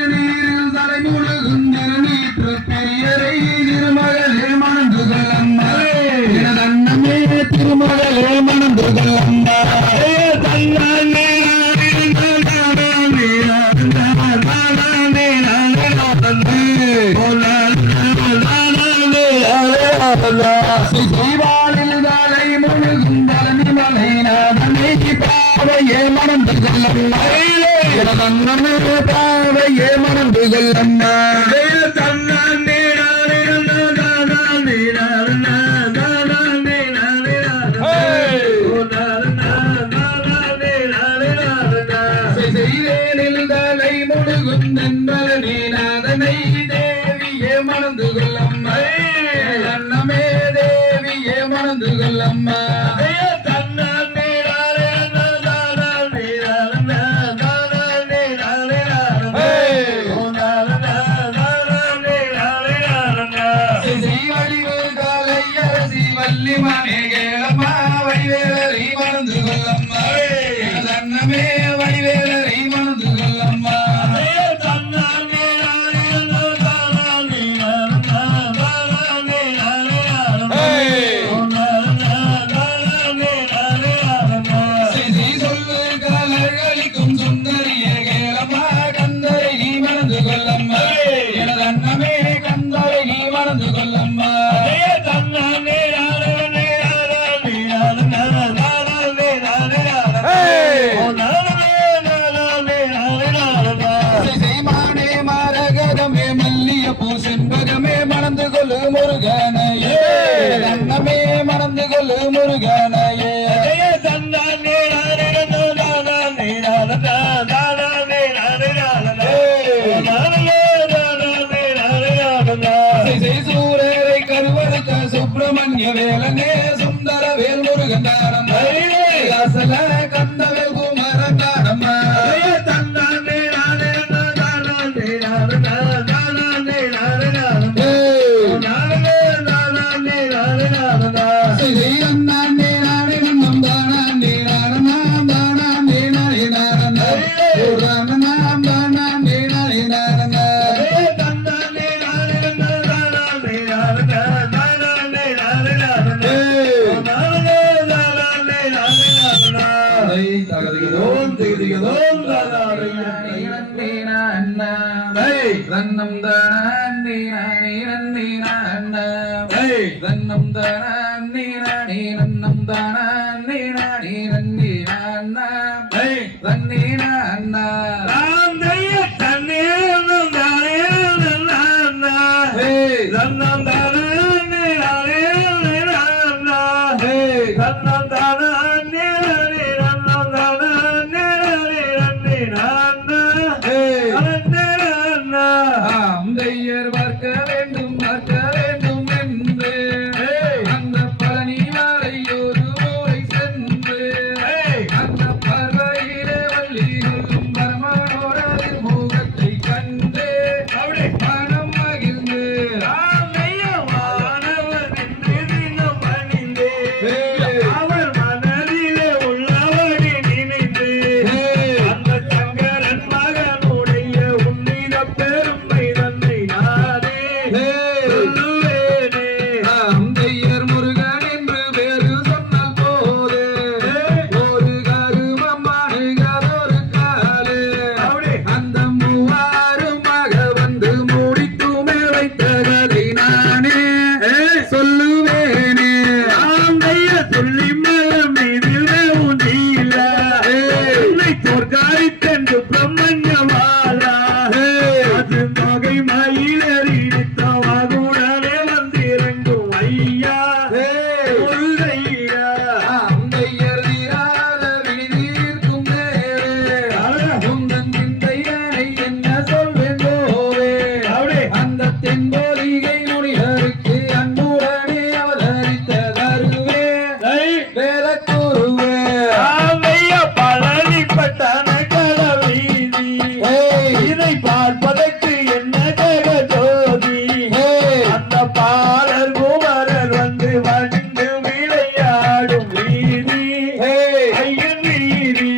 நீரில் தலைமுழுகும் திருநீற்று பெரியரை திருமகளே மணந்து கொள்ளம்மா எனது அண்ணமே திருமகளே மணந்து கொள்ளம்மா செய்வாளில் தாளை முழுகும் பழனி மலை நாதனை பாவையே மணந்து கொள்ளம்மா எனது அண்ணமே பாவையே மணந்து கொள்ளம்மா செய்வேனில் தலை முழுகும் நண்பலனே நாதனை தேவியே மணந்து கொள்ளம்மா அண்ணமே தேவியே மணந்து கொள்ளம்மா வள்ளிமனே கேளம்மா வடிவேலரை மணந்து கொள்ளம்மா அண்ணமே வடிவேலரை மணந்து கொள்ளம்மா சொல்லு கலர்களிக்கும் சுந்தரிய கேளம்மா கந்தரை நீ மணந்து கொள்ளம்மா எனது அண்ணமே கந்தரை நீ மணந்து கொள்ளம்மா செண்பகமே மணந்து கொள்ளு முருகனையே அண்ணமே மணந்து கொள்ளு முருகனையே சூரரை கருவறுத்த சுப்பிரமணிய வேலனே சுந்தர வேல் முருகன் தானம்மா கந்தவேல் குமரன் தானம்மா தன்னம் தானே நானே நன்னே நானா தன்னம் தானே நானே நன்னம் தானே நானே நன்னே நானா தன்னே நானா ராந்தைய தன்னே தானே நானா தன்னம் தானே நானே நானா தன்னம் தானே நன்னம் தானே நன்னே நானா அந்தையர் பார்க்க வேண்டும் என்று அந்த பழனி மலை ஒரு முறை சென்று அந்த பறவையிலே வள்ளி கொள்ளும் பரமனோரது முகத்தை கண்டு மனம் மகிழ்ந்து வானவர் என்று தினம் பணிந்து அவர் மனதிலே உள்ளபடி நினைந்து அந்த சங்கரன் மகனுடைய உன்னித பெருமை தன்னை நானே சொல்லுவேனே. அந்தையர் முருகன் என்று பேரு சொன்னால் போது ஒரு கருமமானுகதொரு காலு அந்த மூவாருமாக வந்து முடித்துமே வைத்த கதை நானே சொல்லுவேனே ஆந்தைய சொல்லி மலம் மீதில் ஊந்தியில என்னை தோற்காரித்தென்று பிரம்மஞ்சவாளா அது தொகை மயிலறித்தவாகுடனே வந்திறங்கும் ஐயா முருகையா. அந்தையர் தீராத விழிதீர்க்கும் நேரே உந்தன் சிந்தையனை என்ன சொல்வேன் போவே அந்த தென்பொலிகை நுனியருக்கு அன்புடனே அவதரித்த தருவே வேலக்குருவே ஆந்தைய பழனிப்பட்டன கடவீதி இதை பார்ப்பதற்கு என்ன ஜெகஜோதி அந்த பாலர் குமரர் வந்து வணிந்து விளையாடும் வீதி ஐயன் வீதி.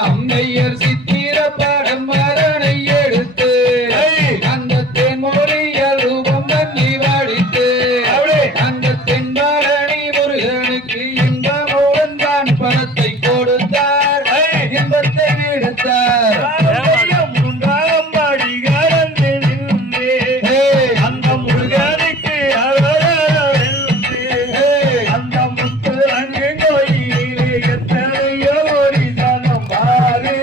அந்தையர் சித்திர படம் மரணை எடுத்து அந்த தென்மொழியல் ரூபம் நன்றி வாடித்து அந்த தென்பழனி முருகனுக்கு இன்பமுடன் தான் பணத்தை கொடுத்தார் இன்பத்தை எடுத்தார் ஆந்தைய மூன்றாம் படி கடந்து நின்றே அந்த முருகனுக்கு அவரவென்று அந்த முத்துரங்கு கோயிலே எத்தனையோ ஒரு சனம் பாரு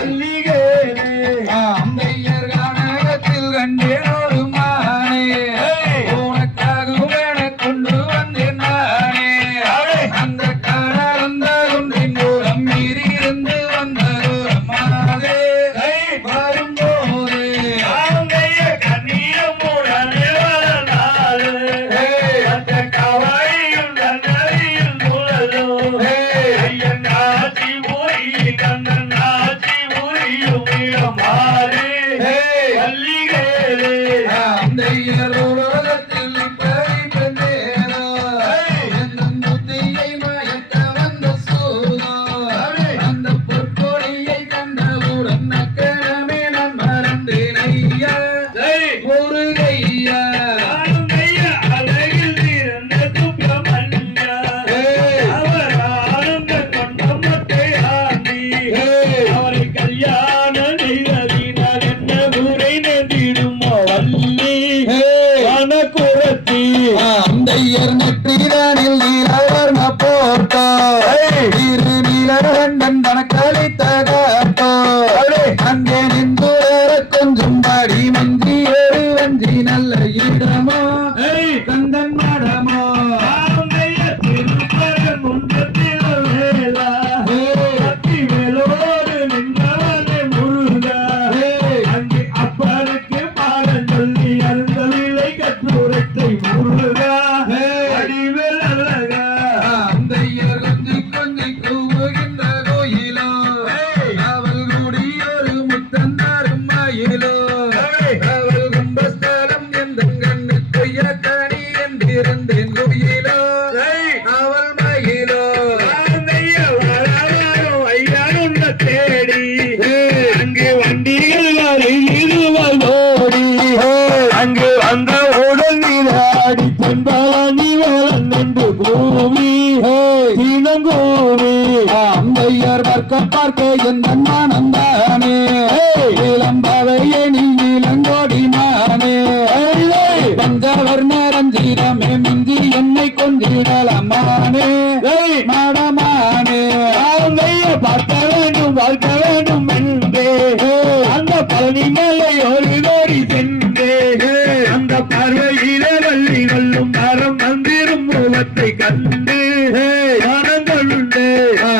அல்லிகேனே. அந்தையர் கனகத்தில் கண்டேன் ஒரு மானே உனக்காகவும் எனக் கொண்டு வந்தேன் நானே அந்த கடந்த குன்றின் ஓரம் மீறி இருந்து வந்த ஓரமாகவே வரும்போது ஆந்தைய கண்ணியமுடனே வளர்ந்தாரு அந்த கவலையும் தன்னறியும் சுழலோ ஐயன் ஆட்சி புரி கண்ணன் ஆட்சி புரியும் இடமாறு அல்லிகேலே. அந்தையர் உலகத்தில் இப்படி பெண்டேனோ என்னும் புத்தியை மயக்க வந்த சூதோ அந்த பொற்கொடியை கண்டவுடன் அக்கணமே நான் மறந்தேன் ஐயா முருகையா ஆந்தைய அழகில் திறந்த சுப்பிரமணியா அவர் ஆனந்த கொண்டமத்தை ஆண்டி அவரை கல்யாணம் செய்ததினால் என்ன முறை நேர்ந்திடுமோ வள்ளி வனக்குரத்தி. அந்தையர் நெற்றிதானில் நீலவர்ண போட்டோ இரு நீலகண்டன் தனக்களித்த காட்டோ அங்கே நின்றுர கொஞ்சம் பாடி மஞ்சி ஒரு வஞ்சி நல்ல இடமோ கந்தன் மடமோ ஆந்தைய திருப்பரன் முன்றத்தில் வேலா கத்தி வேலோடு நின்றவனே முருகா அங்கே அப்பனுக்கு பாடம் சொல்லி அருந்தவில்லை கட்டுரைத்தை முருகா அடிவேல் அழகா. அந்தையர் கொஞ்சி கொஞ்சி கூவுகின்ற கோயிலோ அவள் கூடி ஒரு முத்தந்தாரும் மயிலோ அவள் கும்பஸ்தலம் எந்த கண்ணு கொய்யக்கனி என்றிருந்தேன் கோயிலோ அவள் மயிலோ ஆந்தைய வளரும் ஐயானுள்ள தேடி அங்கே வண்டிகள் வருகிறோடி அங்கு வந்த உடல் நீராடி பெண்பாளி வளன் என்று கூவி இனங்கூவி அந்தையர் பார்க்க பார்க்க என் மனந்தானே இளம்பவையை நீ இளங்கோ மானே பஞ்சவர்ண ரஞ்சிதமே மிஞ்சி என்னை கொஞ்சிடலமானே மாடமானே பார்க்க வேண்டும் என்றே அந்த பழனி மலை ஓடி சென்றே அந்த பார்வையிலே வள்ளி கொள்ளும் மரம் வந்திரும் முகத்தை கண்டு ஆனந்தொண்டு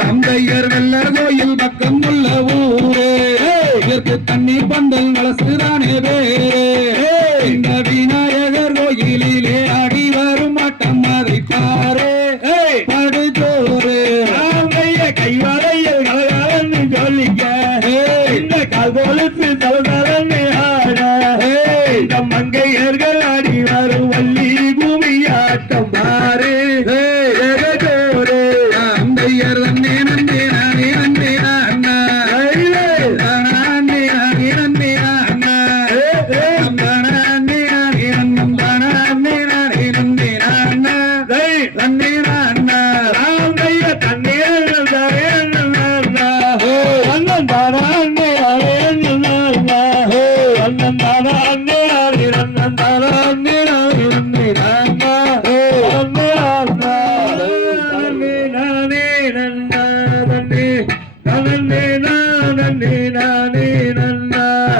அம்பையர் வெள்ளர் கோயில் பக்கம் உள்ள ஊரே இதற்கு தண்ணீர் பந்தல் வளசுதானே பேரே இந்த விநாயகர் கோயிலிலே ஆடி வரும் ஆட்டம் அதை பாரே படுஜோரே கைவளையில் கலகலன்னு சொல்லிக்க இந்த கால்கோலுக்கு தலதலன்னு ஆட இந்த மங்கையர்கள் ஆடி வரும் வள்ளி பூமி ஆட்டம் பாரு ஜோரே அம்பையர் நன்னே நன்னே நானே நன்னே நானா நானே நானே நன்னே நானா நானே நானே நன்னம் நானே நானே நன்னே நானா நன்னே நானா ராமைய தண்ணீர் அண்ணன் தானே அண்ணன் தானே அண்ணன் தானே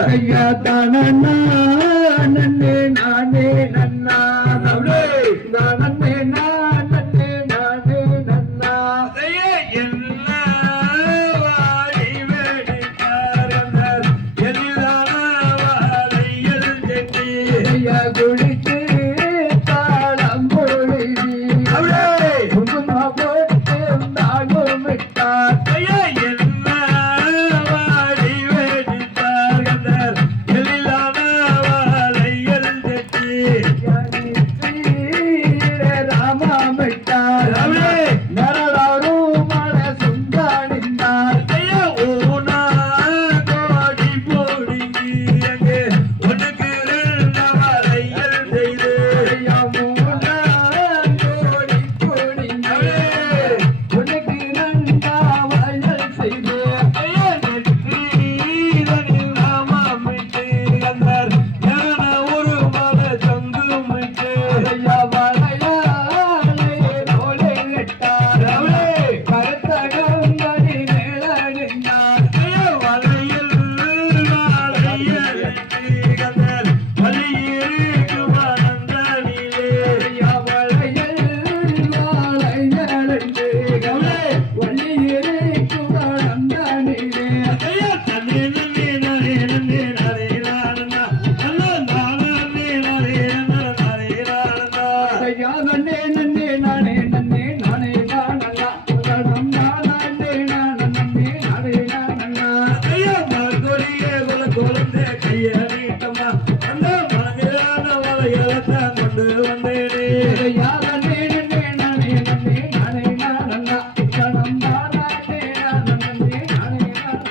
ஐயா தானண்ணா நன்னே நானே நன்னா நன்னே நானே நானே நன்னா ஐயா குளித்து தாளம் பொழுதி குங்கும போட்டு தாகம் விட்டார் ராமா விட்டார் நரலாரும் மன சுந்தாடினார் ஐயா மூணா கோடி கோடிங்க உனக்கு நன்றா வயல் செய்து ஐயா வளையாலே நோலை விட்டார் கருத்தகம் மணி மேலடினார் ஐயா வளையல் வாழையலந்து வள்ளி இருக்கும் வளர்ந்தனிலே ஐயா நன்னே நன்னே நானே நன்னே நானே நானல்லா உலகம் நானே நானே நானே நானல்லா ஐயா நன்னே நன்னே நானே நானே நானல்லா உலகம் நானே நானே நானல்லா ஐயா நன்னே நன்னே நானே நானல்லா உலகம் நானே நானல்லா ஐயா நன்னே நன்னே நானே நானல்லா உலகம் நானே நானல்லா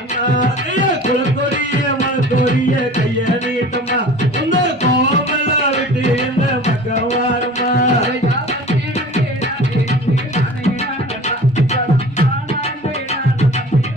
ஐயா நன்னே நன்னே நானே நானல்லா உலகம் நானே நானல்லா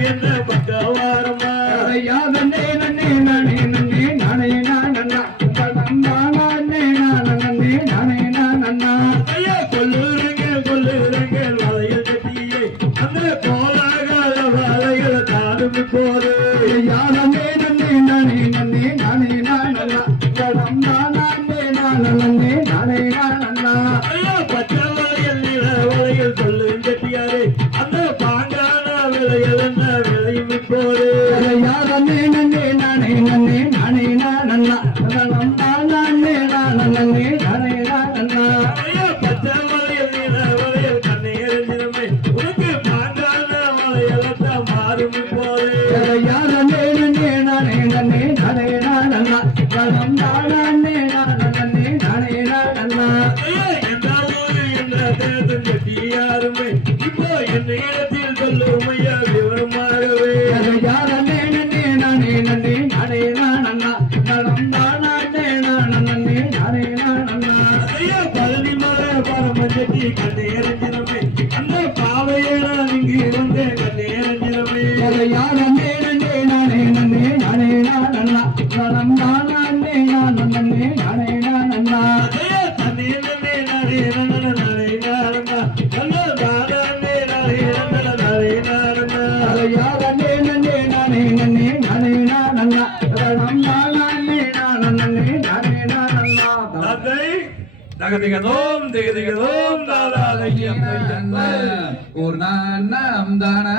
என்ன பக்கவாரமா ஐயா நன்னே நன்னே நானே நானல்லா உலகம் நானே நானல்லா கொல்லுறங்க வளையல் கட்டியே அந்த கோலாகால வளையல் தாடும் போது ஐயா நன்னே நானே நானல்லா உலகம் நானே நானல்லா பச்சை வளையல் நில வளையல் கொல்லும் கட்டியாரே அந்த பாங்கான விளையல் என்ன விளையும் இப்போது ஐயா நன்னே நானே நானல்லா உலகம் நானே நானல்லா பச்சை வளையல் நில வளையல் கண்ணேரஞ்சிரமே உனக்கு பாங்கான தகதிகதோம் திகதிகதோம் தாதாதையம் பூர்ணாம் தானே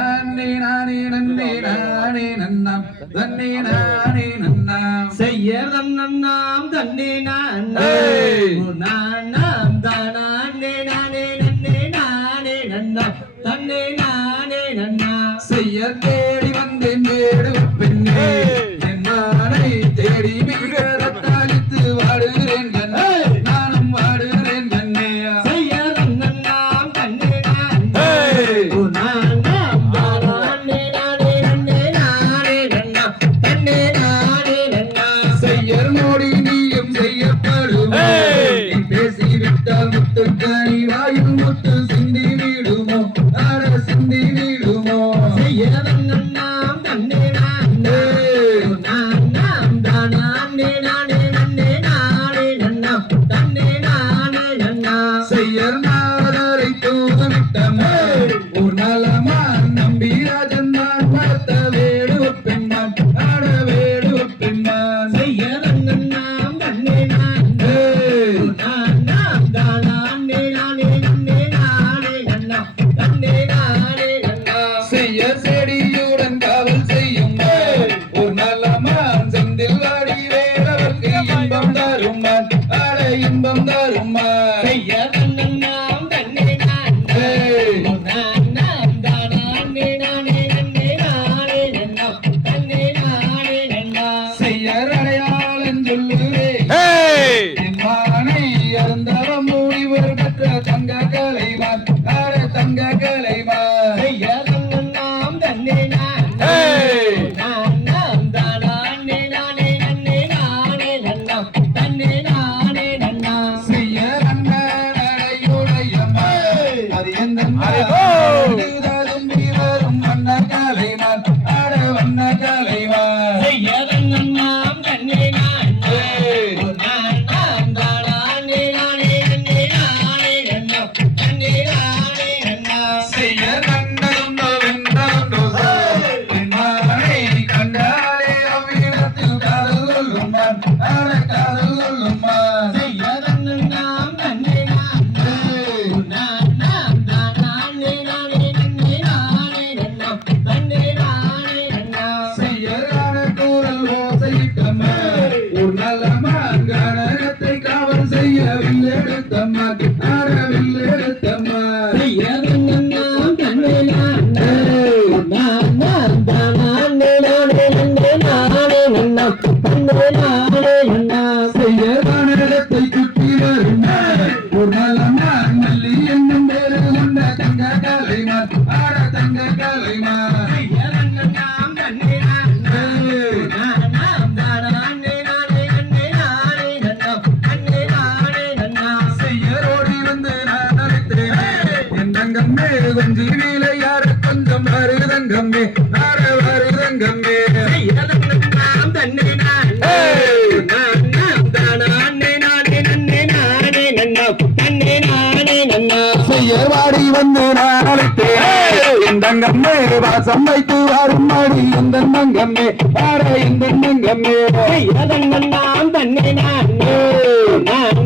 நானே நன்னே நானே நன்னாம் தன்னே நானே நன்னாம் செய்ய தன்னாம் தன்னே நானே பூர்ணாம் தானே நானே நன்னே நானே நன்னாம் தன்னே நானே நன்னாம் செய்ய தேடி வந்தேன் வேடு பெண்ணே என் மானை தேடி மிக ரத்தாளித்து வாடுகிறேன் கண்ணே நானும் வாடுகிறேன் கண்ணே செய்ய தன்னாம் தன்னே நானே பூர்ணாம் தானே நானே நன்னே நானே நன்னாம் தன்னே நானே நன்னாம் செய்யர் நோடி நீயும் செய்யப்படுமோ நீ பேசிவிட்டால் முத்துக்கணி வாயில் முத்து சிந்தி விடுமோ ஆட சிந்தி விடுமோ செய்ய தன்னாம் தன்னே நானே பூர்ணாம் தானே நானே நன்னே நானே நன்னாம் தன்னே நானே நன்னாம் செய்யர் நாதரை தூதுவிட்டமே ஒரு நலமா நம்பி ராஜன் தான் பார்த்த வேடு பெண்மான் ஆட வேடு பெண்மான் செய்ய தன்னாம் தன்னே நானே பூர்ணாம் தானே நானே நன்னே நானே நன்னாம் தன்னே நானே நன்னாம் செய்ய செடியுடன் காவல் செய்யும் ஒரு நல்லமான் செந்தில் வாடி வேறவர்க்கு இன்பம் தருமான் ஆட இன்பம் தருமான் செய்ய தன்னாம் தன்னே நானே பூர்ணாம் தானே நானே நன்னே நானே நன்னாம் தன்னே நானே நன்னாம் செய்யர் அடையாளன் சொல்லுவே என் மானை அருந்தவம் முடிவர் பெற்ற தங்க கலைவான் ஆட தங்க கலைவான் செய்ய தன்னாம் தன்னே நானே பூர்ணாம் தானே நானே நன்னே நானே நன்னாம் தன்னே நானே நன்னாம் செய்ய நடையுடையம்மா அது எந்த வரும் வண்ண கலைவான் ஆட வண்ண கலைவான் செய்ய தன்னாம் தன்னே நானே பூர்ணாம் தானே நானே நன்னே நானே நன்னாம் தன்னே நானே நன்னாம் செய்ய கண்டதுண்டோ வென்றதுண்டோ என் மகனை கண்டாலே அவ்விடத்தில் காதல் கொள்ளுமான் ஆட காதல் கொள்ளுமான் செய்ய தன்னாம் தன்னே நானே பூர்ணாம் தானே நானே நன்னே நானே நன்னாம் தன்னே நானே நன்னாம் செய்யறான கூறல் ஓசையிட்டம்மா ஒரு நல்லமான் கனகத்தை காவல் செய்ய வில்லெடுத்தம்மா ஆட வில்லெடுத்தம்மா செய்ய தன்னாம் தன்னே நானே பூர்ணாம் தானே நானே நன்னே நானே நன்னாம் தன்னே நானே நன்னாம் செய்ய கனகத்தை சுற்றி வரும் ஒரு நல்லமான் மல்லி என்னும் பேரு கொண்ட தங்க கலைமான் ஆட தங்க கலைமான் செய்ய தன்னாம் தன்னே நானே பூர்ணாம் தானே நானே நன்னே நானே நன்னாம் தன்னே நானே நன்னாம் செய்யரோடி வந்து நான் அழைத்தேன் என் தங்கம்மே கொஞ்சி வீலையாறு கொஞ்சம் வருதங்கம்மே ஆட வருதங்கம்மே செய்ய தன்னாம் தன்னே நானே பூர்ணாம் தானே நானே நன்னே நானே நன்னாம் தன்னே நானே நன்னாம் செய்யவாடி வந்து நான் அழைத்தேன் என் தங்கம்மே வாசம் வைத்து வரும் மாடி இந்த தங்கம்மே ஆட இந்த தங்கம்மே செய்ய தன்னாம் தன்னே நானே பூர்ணாம்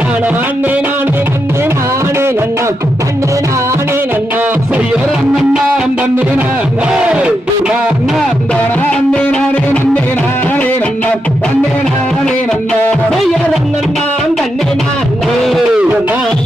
தானே நானே நன்னே நானே நன்னாம் தன்னே நானே நன்னாம் செய்யர் அண்ணன் தன்னே நான் தானே நானே நன்னே நானே நன்னான் தன்னே நானே நன்னா செய்ய தன்னாம் தன்னே நானே பூர்ணாம்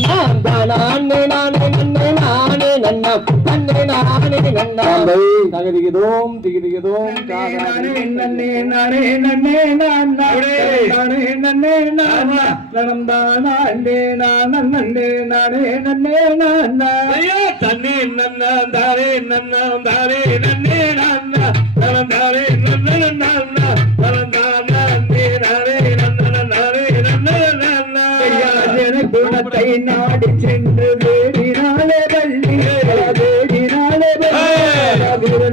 தானே நானே நன்னே நானே நன்னாம் தன்னே நானே நன்னாம் தகதிகதோம் திகதிகதோம் நானே நன்னே நானே நன்னே நான் நானே நானே நன்னே நான் நடந்தானே நான் நன்னே நானே நன்னே நான் ஐயா தன்னே நன்னா தாரே நன்னா தாரே நன்னே நான் நடந்தாரே நன்னே நான் நடந்தானே நானே நன்னா நானே நன்னே நான் ஐயா குணத்தை நாடி சென்று வேடினாலே வள்ளி வேடினாலே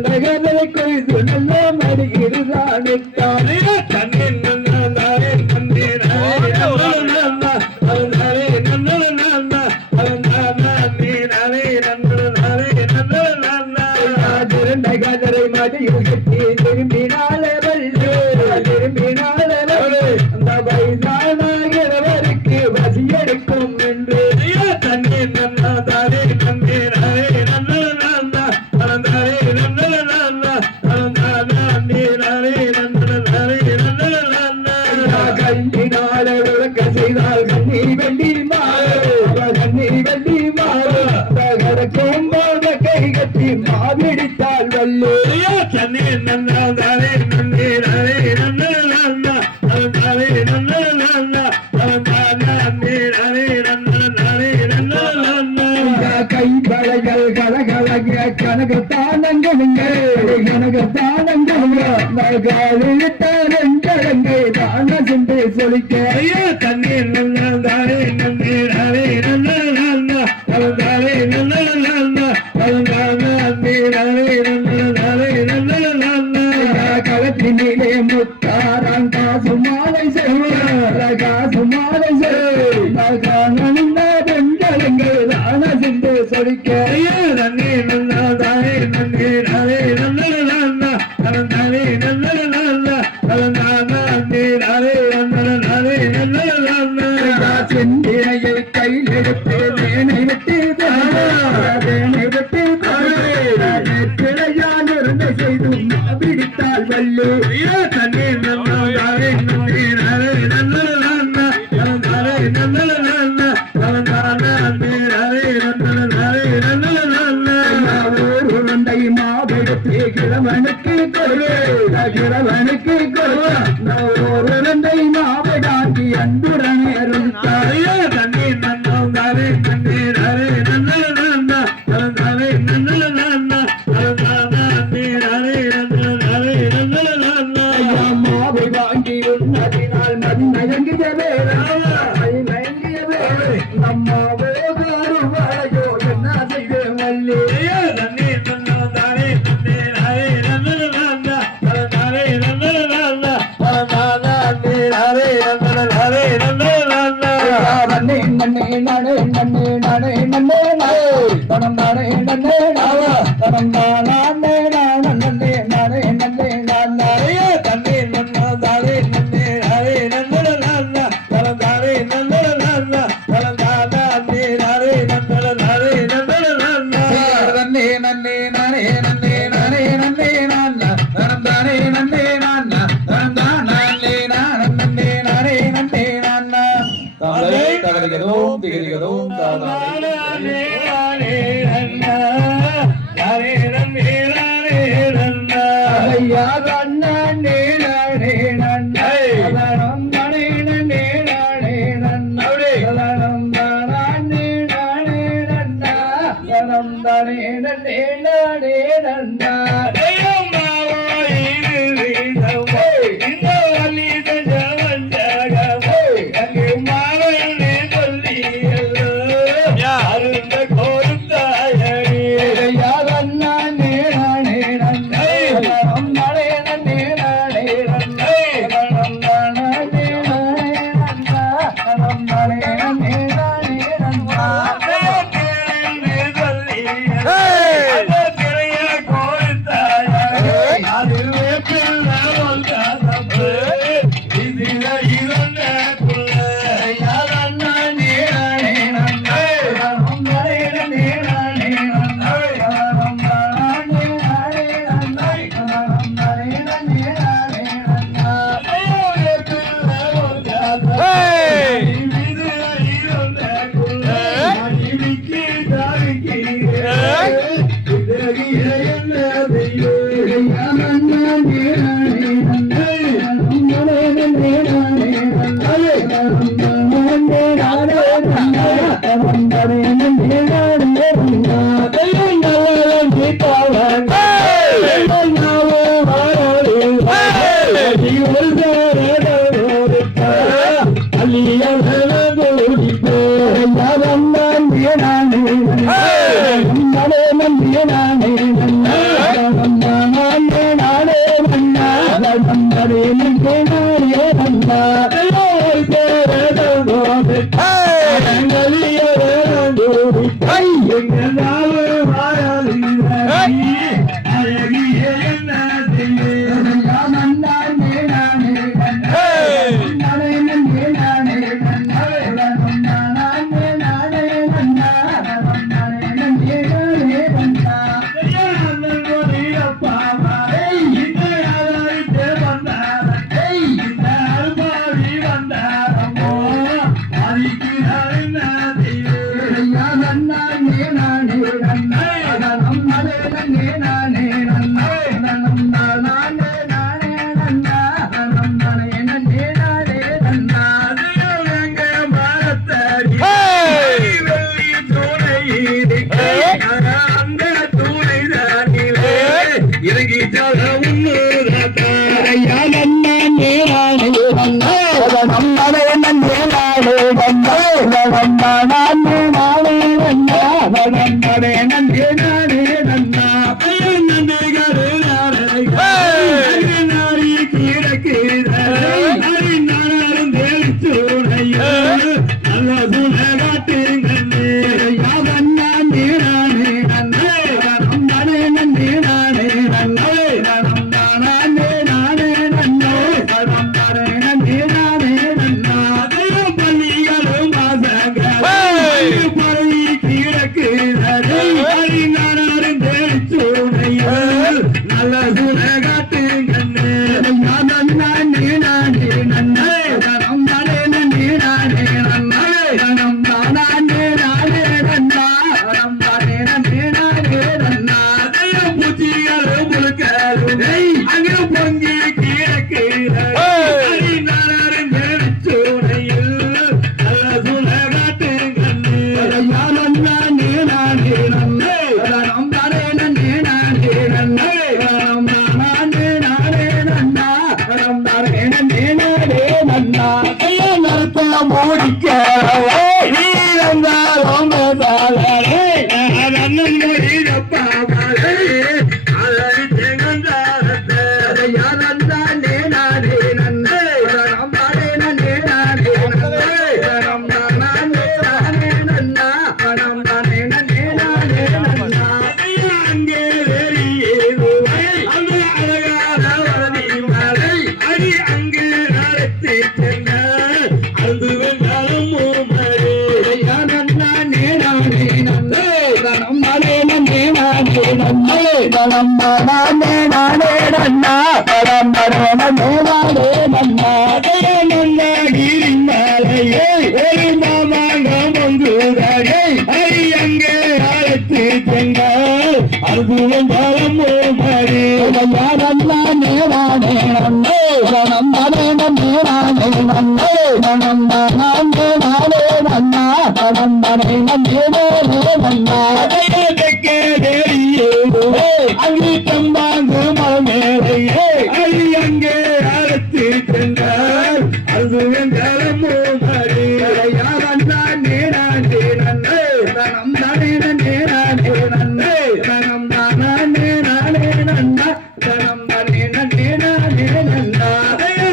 நகரை கொய்து நல்ல மடிகிறானே தன்னே நன்னா தாரே நன்னே நானே கதரை மதியும் கட்டி திரும்பினாலே திரும்பினாலே அந்த வயதானவருக்கு வசியெடுக்கும் காலிட்டாரங்கை தான சென்று சொலிக்க ஐயா தண்ணீர் நன்னாரே நன்னீரே நன்னா தாரே நன்னா களத்தினிலே முத்தாரான் காசு மாலை பெண்களுங்கள் தான சென்று சொலிக்க தண்ணீர் நன்னாரே நன்னீரே நன்னா தாரே நன்னா செந்திரையை கையிலெடுத்து வேனை விட்டு கிளையால் இருந்து செய்து பிடித்தால் வல்லு தண்ணீர் நன்னாரே நன்னீரே உருண்டை மாவெடுத்து கிழவனுக்கு உருண்டை மாவடாக்கி அன்புடனே தண்ணீர் நன்னாரே நன்னீரே மாவை வாங்கி உன்னதினால் மதி மயங்கிய வேலை நம்ம வேகாருவாயோ என்ன செய்த மல்லி தகதிகதோம் திகதிகதோம் நானே நானே நன்னா பரம்பரே நானே நானே நன்னா மலையே ஒரு மாமாங்கம் ஒன்றுதானே அங்கே அழைத்து சென்றால் அற்புதம் பலமோ மறி நானே நானே நன்னே கணம் நானே நன்னே நானே நன்னே கணம் நானே நானே நன்னா கணம் நானே நன்னே நானே நன்னா அங்கு தம்பாங்கு மலமேலையே அங்கே அழைத்து சென்றால் அது வெங்கலமோ மறி நானே நானே நன்னே கணம் நானே நன்னே நானே நன்னே கணம் நானே நானே நன்னா கணம் நானே நன்னே நானே நன்னா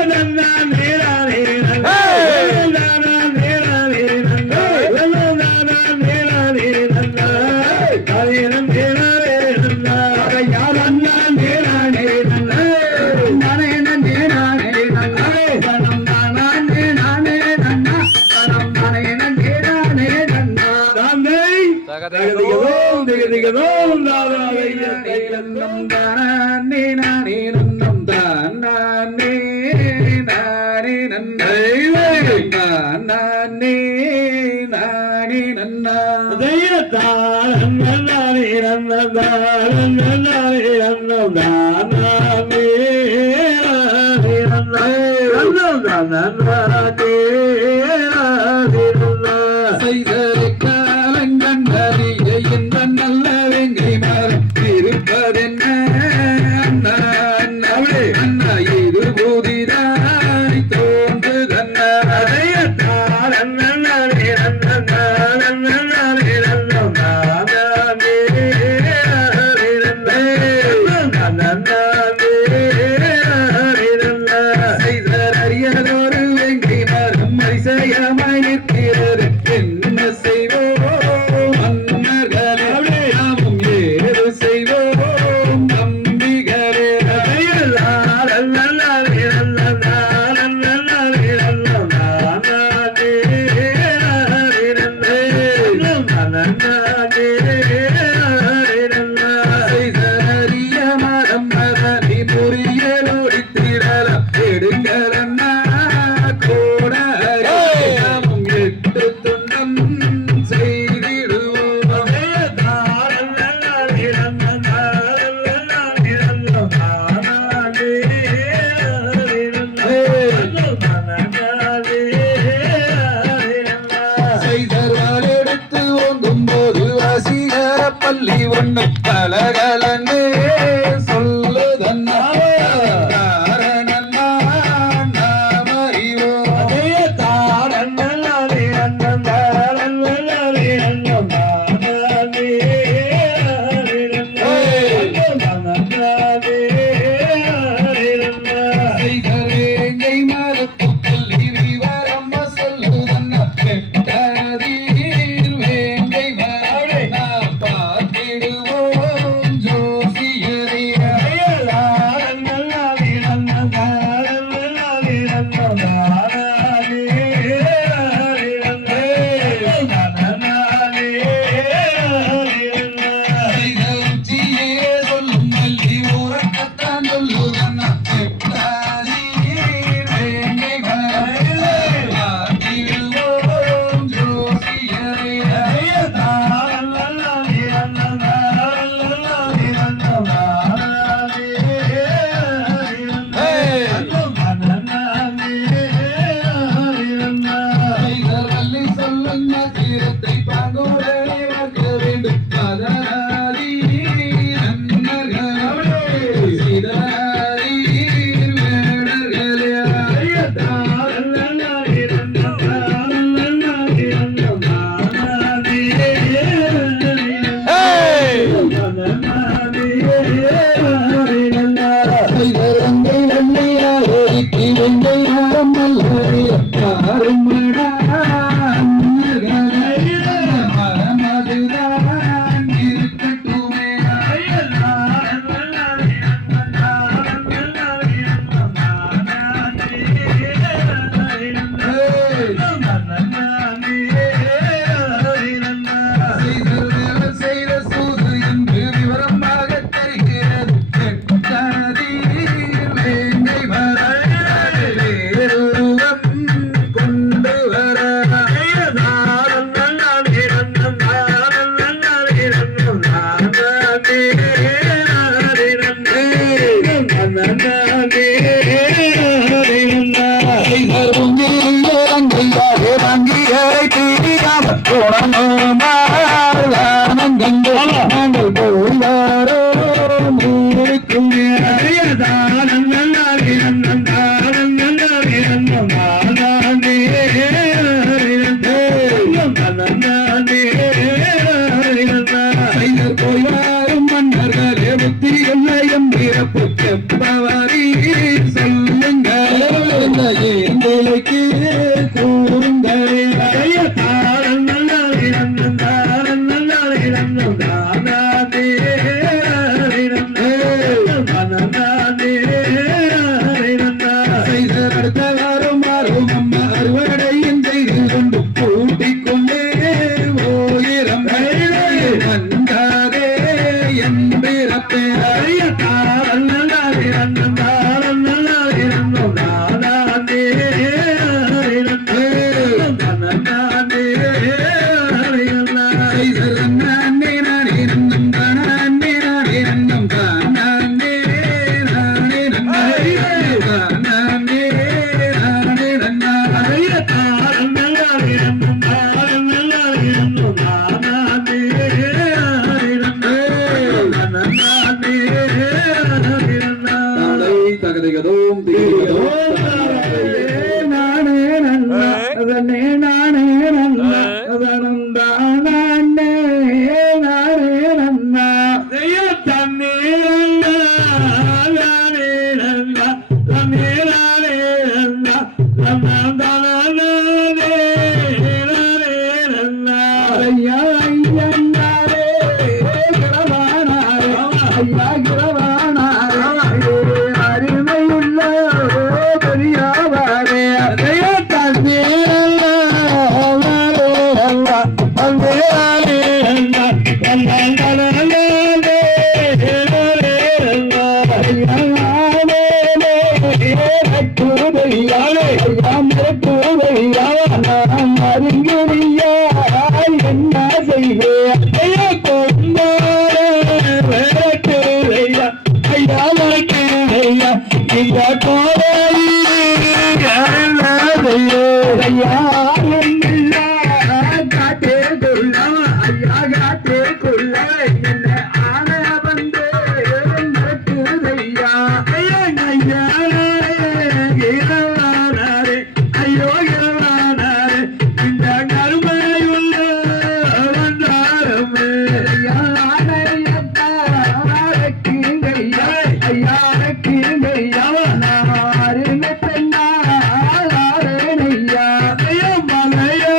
பள்ளி ஒண்ணு கலகலன்னு சொல்லுதன்னா பார்த்திடுவோம் நாங்கள் போயாரோ இருக்கும் போயாரும் மன்னர்களே புத்தி எல்லையும் பிறப்பு செப்பவரி சொல்லுங்கள் எங்களுக்கு கூறுங்கள் அறுவடையும் செய்து கொண்டு கூட்டிக் கொண்டே ஓயிரம் நன்றாகே என்பிறப்பே தகதிகதோம் நானே நன்னா அதனே நானே நன்னா அதனம் தானே நானே நன்னா தன்னே நன்னா நானே நன்னா தன்னே நானே நன்னா நன்னா தானே நானே நன்னா ஐயா ஐயா நானே கிரவானாரே ஐயா கிரவானாரே என்ன செய்வேன் ஐயா இந்த காட்டே கொள்ள ஐயா காட்டே கொள்ள என்ன ஆன வந்து நடக்குதையா ஐயா இரவானாரே ஐயோ இரவானாரே இந்த கருமையுள்ள வந்தாரமே ஐயா ஆனையத்தா கீங்கையா ஐயா கீங்கையா நாருமே பெண்ணா ஐயா மலையா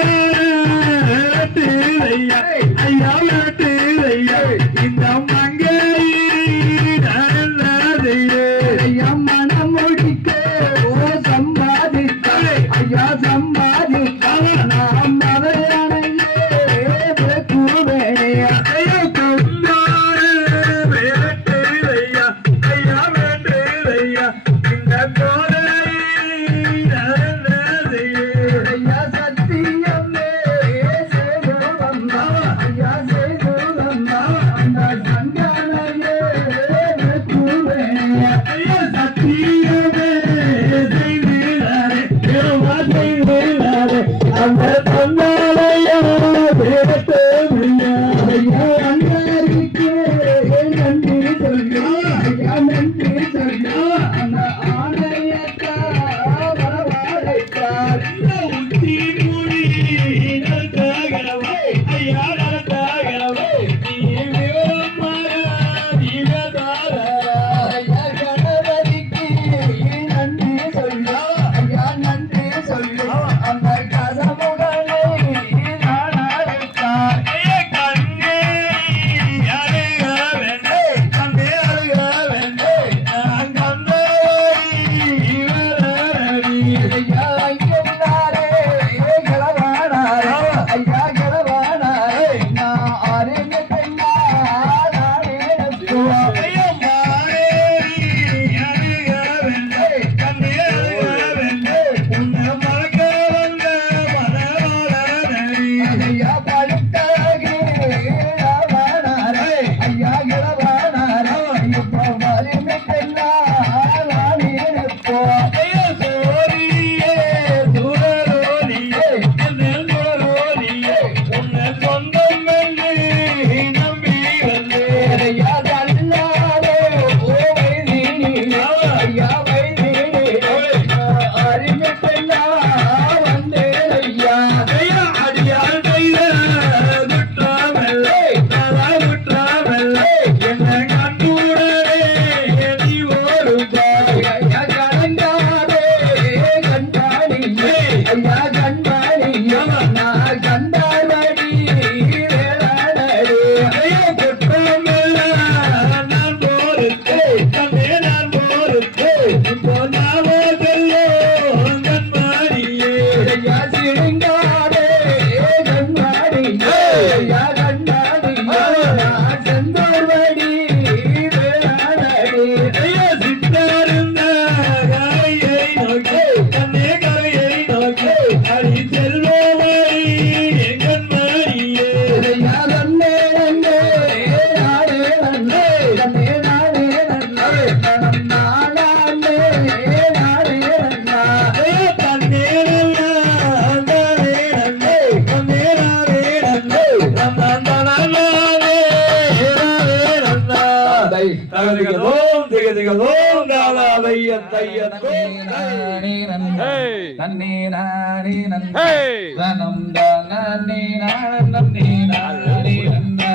நன்னே நானே நன்னே நன்னே நானே நன்னே Hey! தனம் தானே நானே நன்னே நானே நன்னா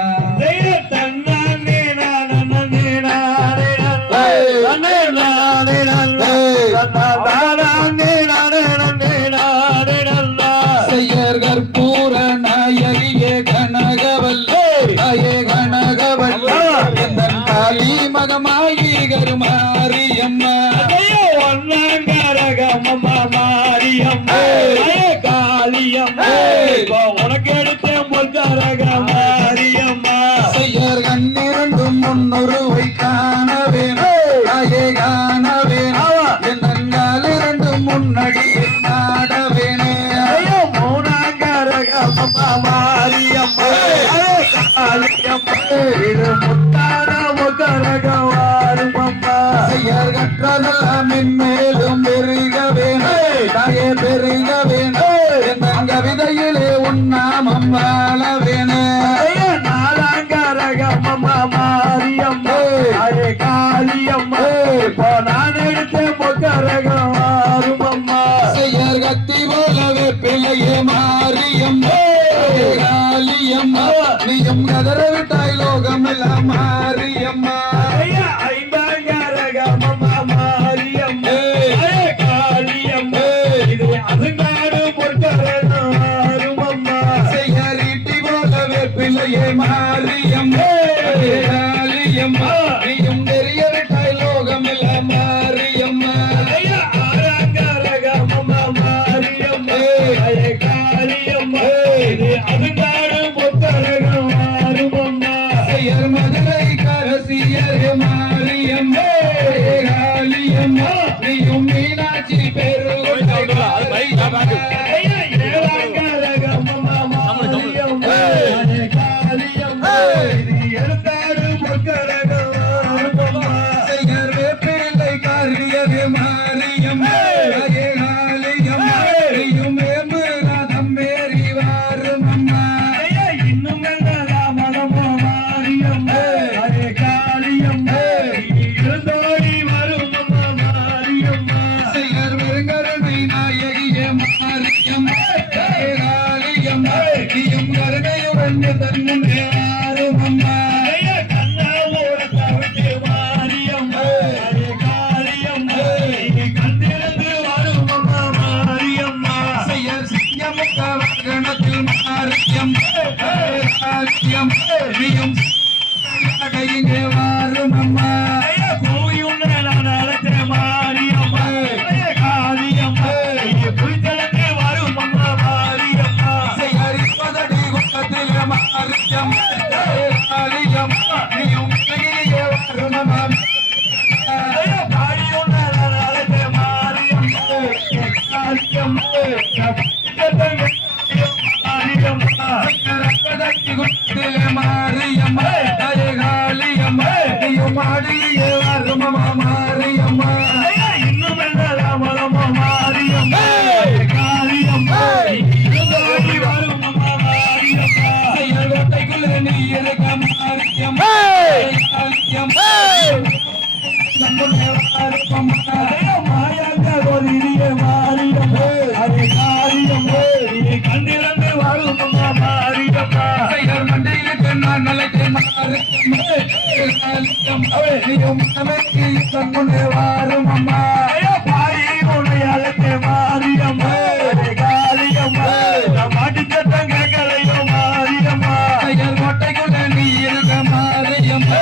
தன்னானே நானே நானே நன்னே நானே நன்னே தன்னானே நானே நானே நன்னா செய்யர் கற்பூர நாயகியே கனகவல்லே நாயே கனகவல்லே எந்தன் காளி மகமாயி கருமாரியம்மா உனக்கு எடுத்த பொற்கரக மாரியம்மா செய்யர் கண்ணிரண்டும் முன்னுருவை காணவேனோ நாயே காணவேனோ என் நங்காலிரண்டும் முன்னடி நாடவேனே மாரியம்மா இது முத்தான முக்கரகவாருமம்மா செய்யர் கற்றதெல்லாம் மென்மேலும் பெருகவேனோ நாயே பெருகவேனோ என் கவிதையிலே உன்னாமம் வாழவேனே நாலாங்கரகம்மா மாரியம்மா அரே காளியம்மா இப்போ நான் எடுத்த முக்கரகவாருமம்மா செய்யர் கத்தி போலவே பிள்ளையே மாரியம்மா காளியம்மா நீயும் கதற விட்டாய் லோகம் எல்லாம் மாரியம்மா ஐந்தாங்கரகம்மா மாரியம்மா அரே காளியம்மா இது அதுங்காடு பொற்கரகவாருமம்மா செய்யர் ஈட்டி போலவே பிள்ளையே மாரியம்மா காளியம்மா நீயும் தெரிய விட்டாய் லோகம் எல்லாம் மாரியம்மா ஆறாங்கரகம்மா மாரியம்மா அரே காளியம்மா இது அதுங்காடு பொற்கரகவாருமம்மா செய்யர் மதுரை கரசியர் மாரியம்மா காளியம்மா நீயும் மீனாட்சி செய்யர் வேப்பிள்ளை காரியர் மாரியம்மா காளியம்மா நீயும் வேம்பு ரதம் மேறி வாரும் அம்மா செய்யர் வெறுங்கருணை நாயகியே மாரியம்மா காளியம்மா நீயும் கருணையுடன் தன்னுடைய வாரும் அம்மா செய்யர் சிங்கமுக வாகனத்தில் மாரியம்மா காளியம்மா நீயும் இங்கே வாரும் அம்மா செய்யர் இப்பதடி குட்டத்திலே மாரியம்மா காளியம்மா நீயும் இங்கே வாரும் அம்மா ரப்பதட்டி குட்டத்திலே மாரியம்மா காளியம்மா நீயும் ஆடியே வாரும் அம்மா மாரியம்மா இன்னும் என்ன மாரியம்மா காளியம்மா வரும் மாரியம்மா செய்யர் வேட்டைக்குள்ளே நீ இருக்க மாரியம்மா காளியம்மா நம்முடைய வாரும் அம்மா செய்யர் மண்டையிலிட்டு நான் நிலைக்கு மாரியம்மா காளியம்மா நீயும் நமக்கு தன்னுடைய வாரும் அம்மா செய்யர் கோட்டைக்குள்ளே நீ இருக்க மாரியம்மா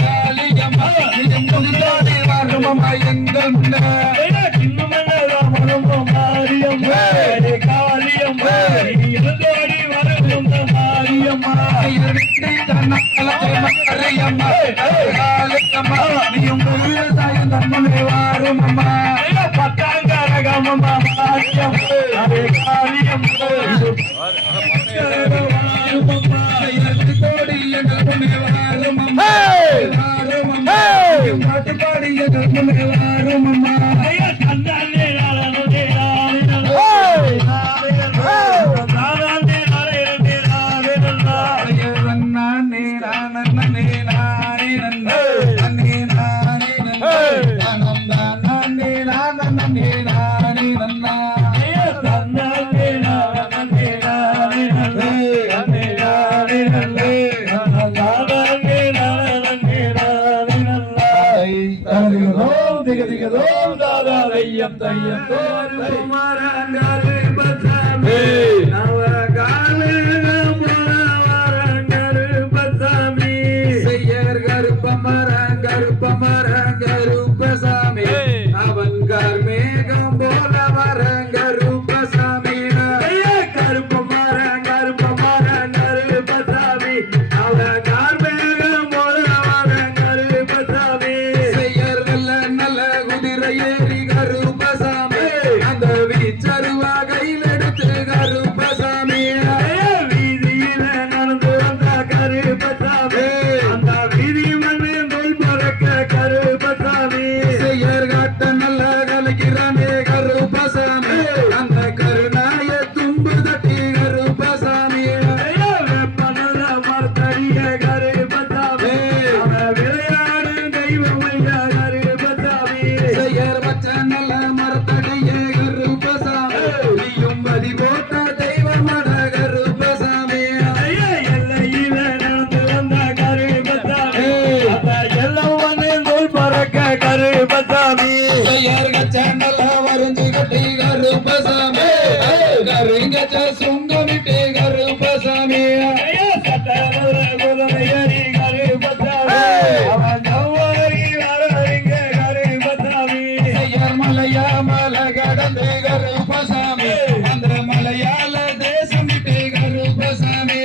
காளியம்மா நீயும் துணிந்தோடி வாரும் அம்மா எங்கள் முன்னே செய்யர் வீட்டை தன்னாலே மாரியம்மா காளியம்மா நீயும் விவசாயம் தன்னுடைய வாரும் அம்மா கோடி எங்கள் முன்னே வாரும் அம்மா வாரும் அம்மா பாட்டுப்பாடி எங்கள் முன்னே வாரும் அம்மா நானே நானே நானே நன்னே நானே நானே நன்னே நன்னே நானே நன்னா தன்னாலே நானே நானே நன்னே நன்னே நானே நன்னே நானே நானே நானே நன்னா தகதிகதோம் திகதிகதோம் தாதா தையம் தையம் தோத்தை குமாரங்காலே பசாமி நவகாலே குமாரங்காலே பசாமி செய்யர் கருப்பமரங் கருப்பமரங் கருப்பசாமி அவன் கர்மேகம் போல வரங்க ரூபசாமி கருப்பமாரன் கருப்பமாரன் கருப்பசாமி அவன் கார்மேகம் போல வரன் கருப்பசாமி செய்யர் நல்ல நல்ல குதிரை ஏறி கருப்பசாமி அந்த வீச்சருவா கையில் எடுத்து கருப்பசாமி வீதியில நடந்து வந்த கருப்பசாமி அந்த வீதி மண்ணு நூல் பறக்க கருப்பசாமி செய்யர் காட்ட நல்ல கலைக்கிறானே கருப்பசாமி அந்த கருணாய தும்பு தட்டி கருப்பசாமி வெப்பனல்ல மரத்தடிய கருப்பசாமி அவன் விளையாடு தெய்வமையா கருப்பசாமி செய்யர் வச்ச நல்ல மரத்தடியே கருப்பசாமி நீயும் மதி போட்ட தெய்வமட கருப்பசாமி எல்லையில நடந்து வந்த கருப்பசாமி அந்த எல்லவனே நூல் பறக்க கருப்பசாமி செய்யர் கச்ச நல்ல வரைஞ்சு கட்டி கருப்பசாமி கருங்கச்ச சுங்கமிட்டு கருப்பசாமி சட்டமன்ற குதிரையடி கருப்பசாமி அவன் ஜவ்வரி வரவங்க கருப்பசாமி செய்யர் மலையா மலை கடந்து கருப்பசாமி அந்த மலையாள தேசம் விட்டு கருப்பசாமி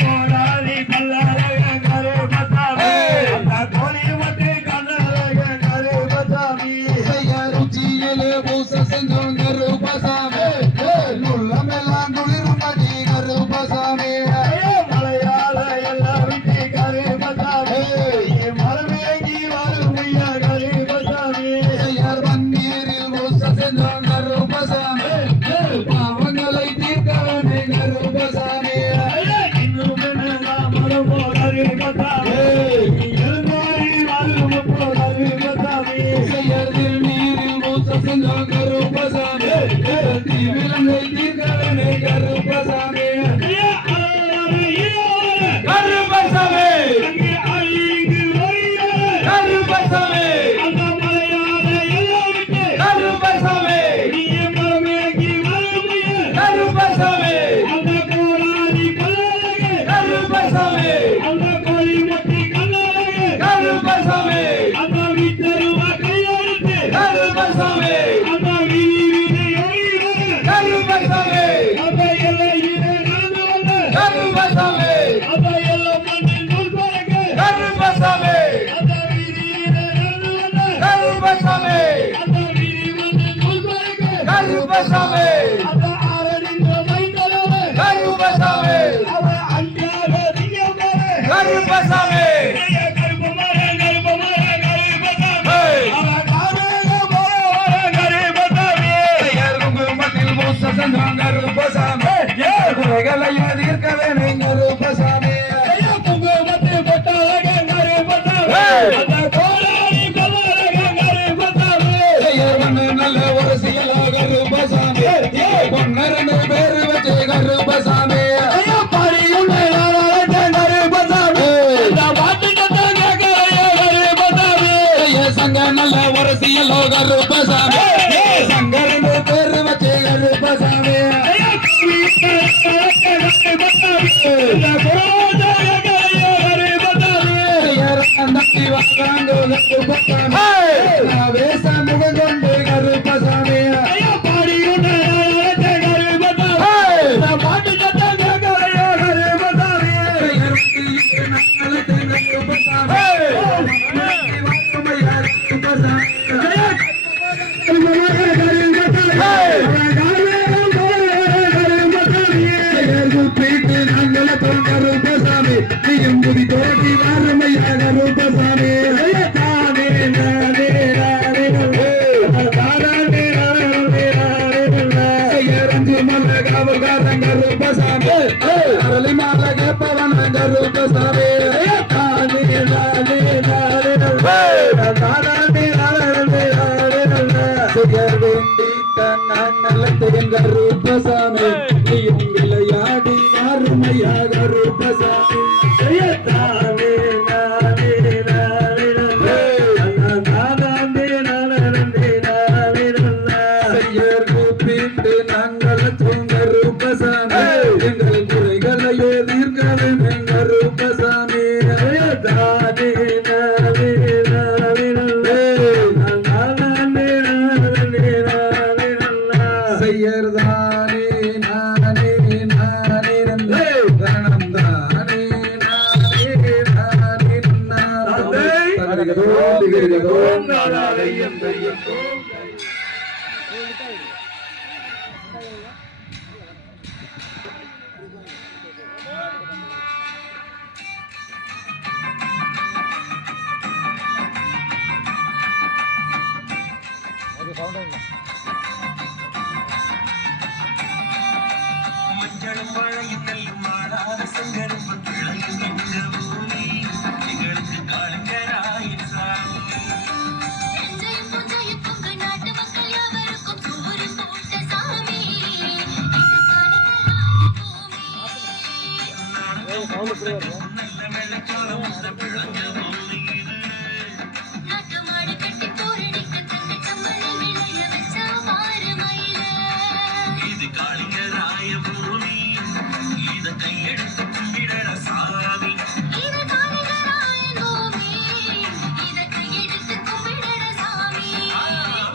கோடாரி கல்லழக கருப்பசாமி அந்த கோழி மட்டு கண்ணழக கருப்பசாமி செய்யர் உச்சியிலே பூச செஞ்சோம் கருப்பசாமி உள்ளமெல்லாம் குளிர்மதி கருப்பசாமி மலையாள எல்லாம் விட்டு கருப்பசாமி மரமேகி வருமையா கருப்பசாமி செய்யர் வன்னீரில் பூச செஞ்சோம் கருப்பசாமி பாவங்களை தீர்க்கவனே கருப்பசாமி இன்னும் மரம் கருப்பசாமி எழுந்தாரி வரும் கருப்பசாமி செய்யர் திருநீரில் பூச செஞ்சோம் கருப்பசாமி தீவிலங்கை தீர்க்கவனே கருப்பசாமி கருப்பசாமி கருப்பசாமி கருப்பசாமி கருப்பசாமி கருப்பசாமி கருப்பசாமி கருப்பசாமி கருப்பசாமி கருப்பசாமி கருப்பசாமி கருப்பசாமி கருப்பசாமி கருப்பசாமி கருப்பசாமி குங்குமத்தில் பூச செஞ்சோம் கருப்பசாமி குறைகளை தீர்க்கவே நீங்க ரூபசாமி நல்ல ஒரு சீல கருப்பசாமி பொன்னரண்டு பேரு வச்சு கருப்பசாமி சங்க நல்ல ஒரு சீல கருப்பசாமி சங்கரண்டு பேரு வச்சு கருப்பசாமி முகங்கொண்டு கருப்பசாமி குதி தோட்டி வாரமையாக ரூபசாமி ரூபசாமி அரளி மால கேப்பவன் ரூபசாமி அரளி கொண்டித்தான் நான் நல்ல தேன் கருப்பசாமி நீயும் விளையாடி அருமையா கருப்பசாமி தானே நானே நானே நானே நானே நானே செய்யர் கூப்பிட்டு நாங்கள் கருப்பசாமி எங்கள் குறைகளையே தீர்க்கவே கருப்பசாமி தானே நானே செய்யர்தானே நானே நானே நந்தே தரணம் தானே நானே நானே நந்தே தகதிகதோம் திகதிகதோம் நாராயணம் தையத்தோம் மஞ்சளும் மழையும் நெல்லும் மாறாத சங்கரும் பிள்ளையும் எங்க பூமி எங்களுக்கு காலங்கராயின் சாமி நெஞ்சையும் புஞ்சையும் பொங்கு நாட்டு மக்கள் யாவருக்கும் சோறு போட்ட சாமி நல்ல வெள்ளச்சோளம் பிள்ளைங்க பூமி இது நாட்டு மாடு கட்டி போரடிக்க தங்க சம்மணி விளைய வச்சா மாறு மயில இது காளிங்கராய பூமி இத கையெடுத்து கும்பிடற சாமி இது காளிங்கராயன் பூமி இத கையெடுத்து கும்பிடற சாமி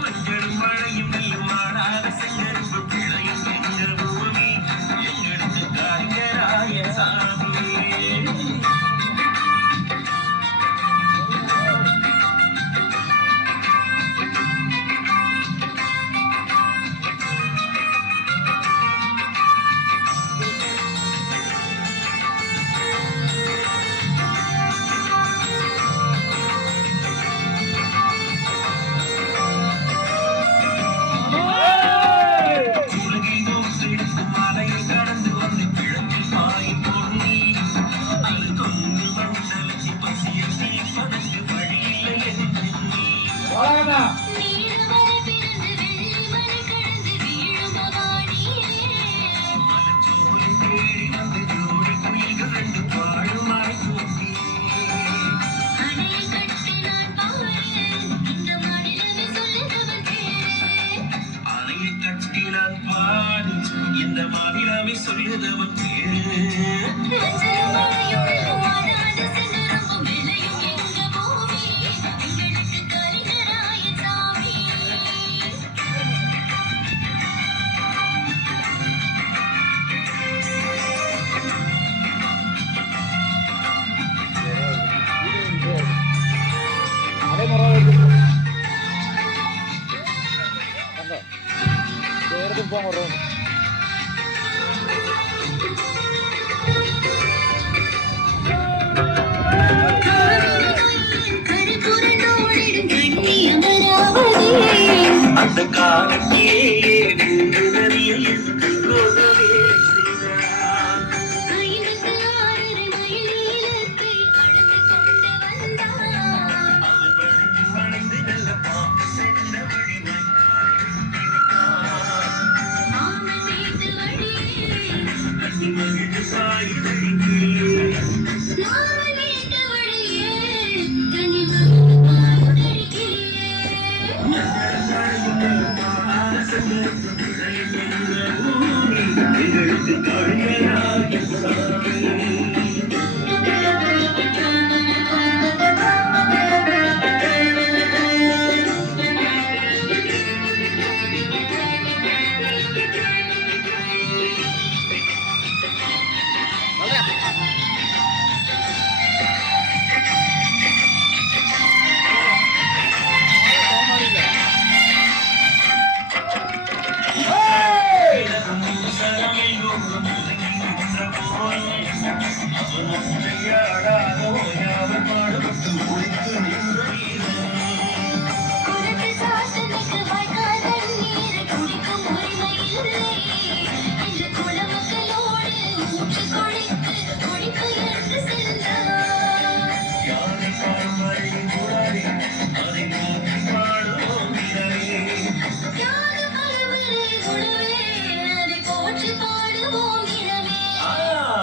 மஞ்சளும் மழையும் நெல்லும் மாறாத சங்கரும் பிள்ளையும் எங்க பூமி எங்களுக்கு காளிங்கராய சாமி உலகில் ஊற்றெடுக்கும் மலையை கடந்து வந்து கிழக்கில் பாயும் பொன்னி அது கொங்கு மண்டலத்தில் பசியில் தீர்ப்பதற்கு வழியில்லை என்று நீ நீலமலை பிறந்து வெள்ளி மலை கடந்து வீழும் பவானியே மலச்சோலை தேடி வந்து ஜோடி குயில்கள் ரெண்டு பாடும் மலை தூக்கி அணையை கட்டி நான் பாடுறேன் இந்த மாநிலமே சொல்லுதவன் பேரே அணையை கட்டினான் பாடு இந்த மாநிலமே சொல்லுதவன் பேரு மஞ்சளும் மழையும் நெல்லும் மாறாத செந்தரும்பும் விளையும் எங்க பூமி எங்களுக்கு காளிங்கராயன் சாமி கருப்புரண்டோடிடும் கண்ணி அமராவதி அந்த காலத்திலே நதியில் கோதவே செய்தார் ஐம்பத்து ஆறரை மைல் நீளத்தை அளந்து கொண்டு வந்தார் அவள் வளைந்து வளைந்து நல்ல பாம்பு சென்ற வழி மாமன் வீட்டு வழியே கண்ணி மகிழ்ந்து சாய் வழிக்கிலே மாமன் வீட்டு வழியே கனிமகிழ்ந்து பாடுதடிக்கே எங்களுக்கு காளிங்கராய சாமி குலத்து சாசனுக்கு வாய்க்கால் தண்ணீரை குடிக்கும் உரிமை இல்லை இன்று குலமக்களோடு ஊற்று குளித்து குடிபெயர்ந்து சென்றார் யாரும் உணவே அதை போற்றி பாடுவோம் இனமே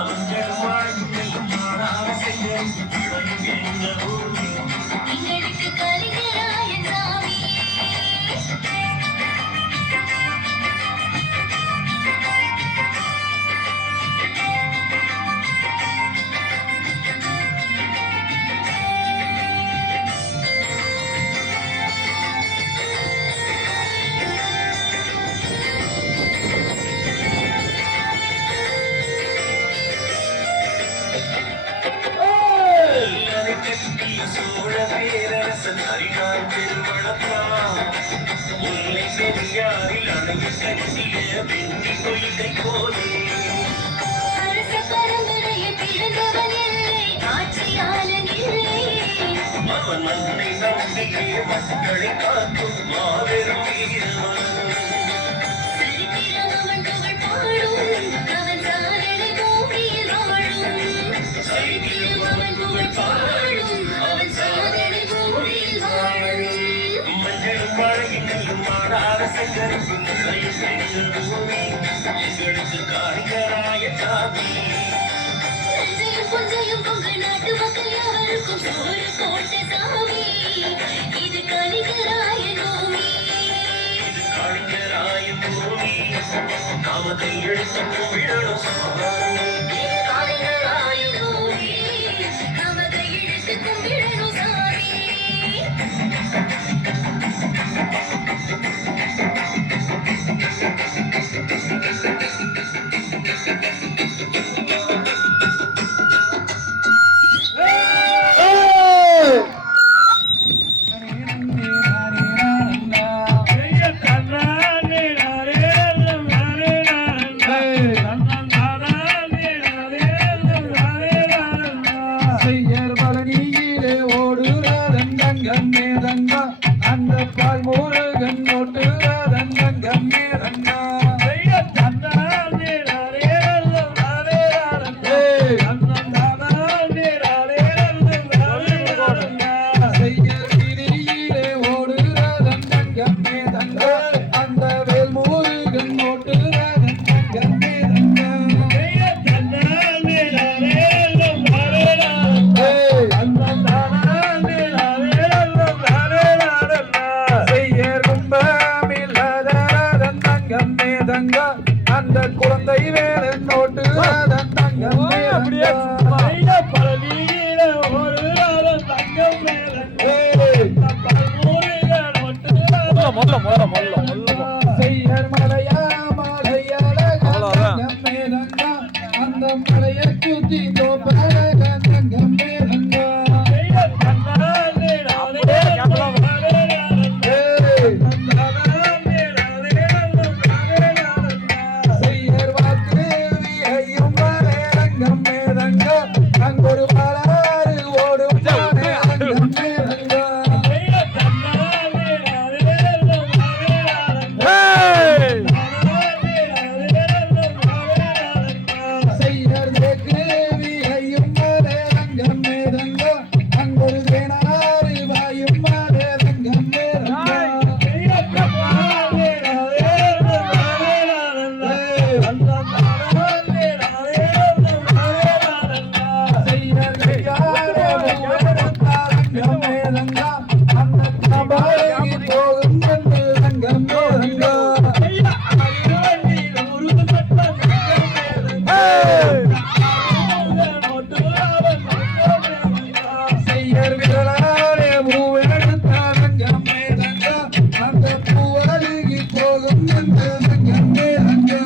மஞ்சள் வாழ்க்கையும் மாறாத செங்கல் விளையும் எங்கள் ஊரில் எங்களுக்கு கலிங்கராயன் சாமி கல்லறை கட்டிய சோழ பேரரசன் அறிவார் பெருவளத்தான் முல்லை பெரியாறில் அணைய கட்டிய வெண்ணி கொள்கை போலே அரச பரம்பரையில் பிறந்தவன் இல்லை ஆட்சியாளன் இல்லை அவன் மண்ணை நம்பியே மக்களை காக்கும் மாபெரும் வீரவன் சரித்திரம் அவன் புகழ் பாடும் அவன் சாதனை பூமியில் வாழும் சரித்திரம் அவன் புகழ் பாடும் அவன் சாதனை பூமியில் வாழும் மஞ்சளும் மழையும் நெல்லும் மாடாத செங்கருப்பு முல்லையும் பெரிய பூமி எங்களுக்கு காரிகராய சாமி நஞ்சையும் புஞ்சையும் கொங்கு நாட்டு மக்கள் யாவருக்கும் சோறு போட்ட சாமி இது கலிங்கராயன் பூமி இது காளிங்கராயன் பூமி நாமத்தை எடுத்து விடணும் சாமி இது கலிங்கராயன் பூமி நமதை இழுத்து கும்பிடணும் சாமி செய்யர் பழனியிலே ஓடுறதன் தங்கம் மேதங்கா அந்த பால் முருகன் ஓட்டுறதன் தங்கம் மேதங்கா செய்யர் கிரியிலே ஓடுறதன் தங்கம் மேதங்கா அந்த வேல் முருகன் ஓட்டுறதன் தங்கம் மேதங்கா செய்யர் கும்பமில்லாதன் தங்கம் மேதங்கா அந்த குழந்தை வேலன் ஓட்டுறதன் தங்கம் மேதங்கா செய்யர் மலையா மலையழகன் மேதங்கா அந்த மலையை சுத்தி தோப்பழகன் தங்கம் மேதங்கா செய்யர் வாக்கு வியையும் மலையரங்கம் மேதங்கா அங்கொரு பாலாறு ஓடும் மலையரங்கம் மேதங்கா செய்யர் தேக்கு வியையும் மலையரங்கம் மேதங்கா அங்கொரு தேனாறு வாயும் மலையரங்கம் மேதங்கா செய்யர் கையாட பூவெடுத்தாரங்கம் மேதங்கா அந்த கபாலி போகும் என்று ரங்கம் மேதங்கா செய்யர் விரலாலே பூவெடுத்தாரங்கம் மேதங்கா அந்த பூவருகி போகும் என்று ரங்கம் மேதங்கா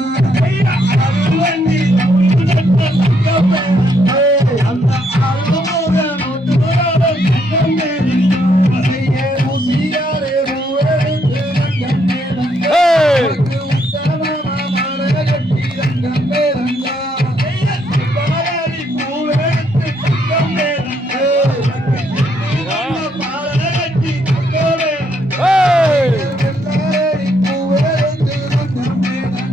செய்யர் ஊசியாலே பூவெடுத்து ரங்கம் மேதங்கா உனக்கு உத்தமமா மாலை கட்டி ரங்கம் மேதங்கா வெள்ளாரி பூவெடுத்து ரங்கம் மேதங்கா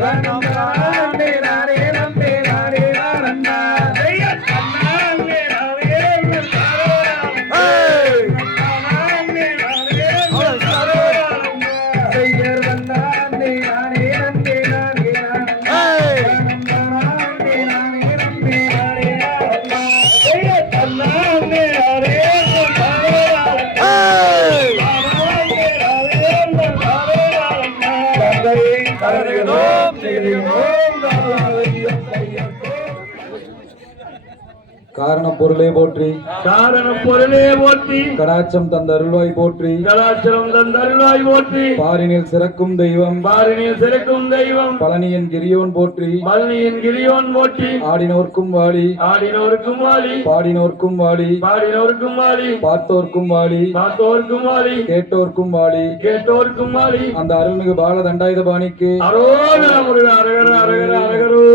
நானே நானே நன்னே நானே நானண்ணா நானே நானே செய்யர் நானே நானே நன்னே நானே நானண்ணா நானே நானே நன்னே நானே நானண்ணா நானே நானே காரண பொருளே போற்றி, காரணம் பொருளே போற்றி, கடாட்சம் தந்த அருள்வாய் போற்றி, கலாச்சாரம் தந்தருளாய் போற்றி, பாரினில் சிறக்கும் தெய்வம் பாரினில் சிறக்கும் தெய்வம், பழனியின் கிரியோன் போற்றி, பழனியின் கிரியோன் போற்றி, ஆடினோர்க்கும் வாழி, ஆடினோருக்கும் வாழி, பாடினோர்க்கும் வாழி, பாடினோருக்கும் வாழி, பார்த்தோர்க்கும் வாழி, பார்த்தோருக்கும் வாழி, கேட்டோர்க்கும் வாழி, கேட்டோருக்கும் வாழி. அந்த அருள்மிகு பால தண்டாயுதபாணிக்கு அரோகர முருக அரகர அரகர அரகரோ.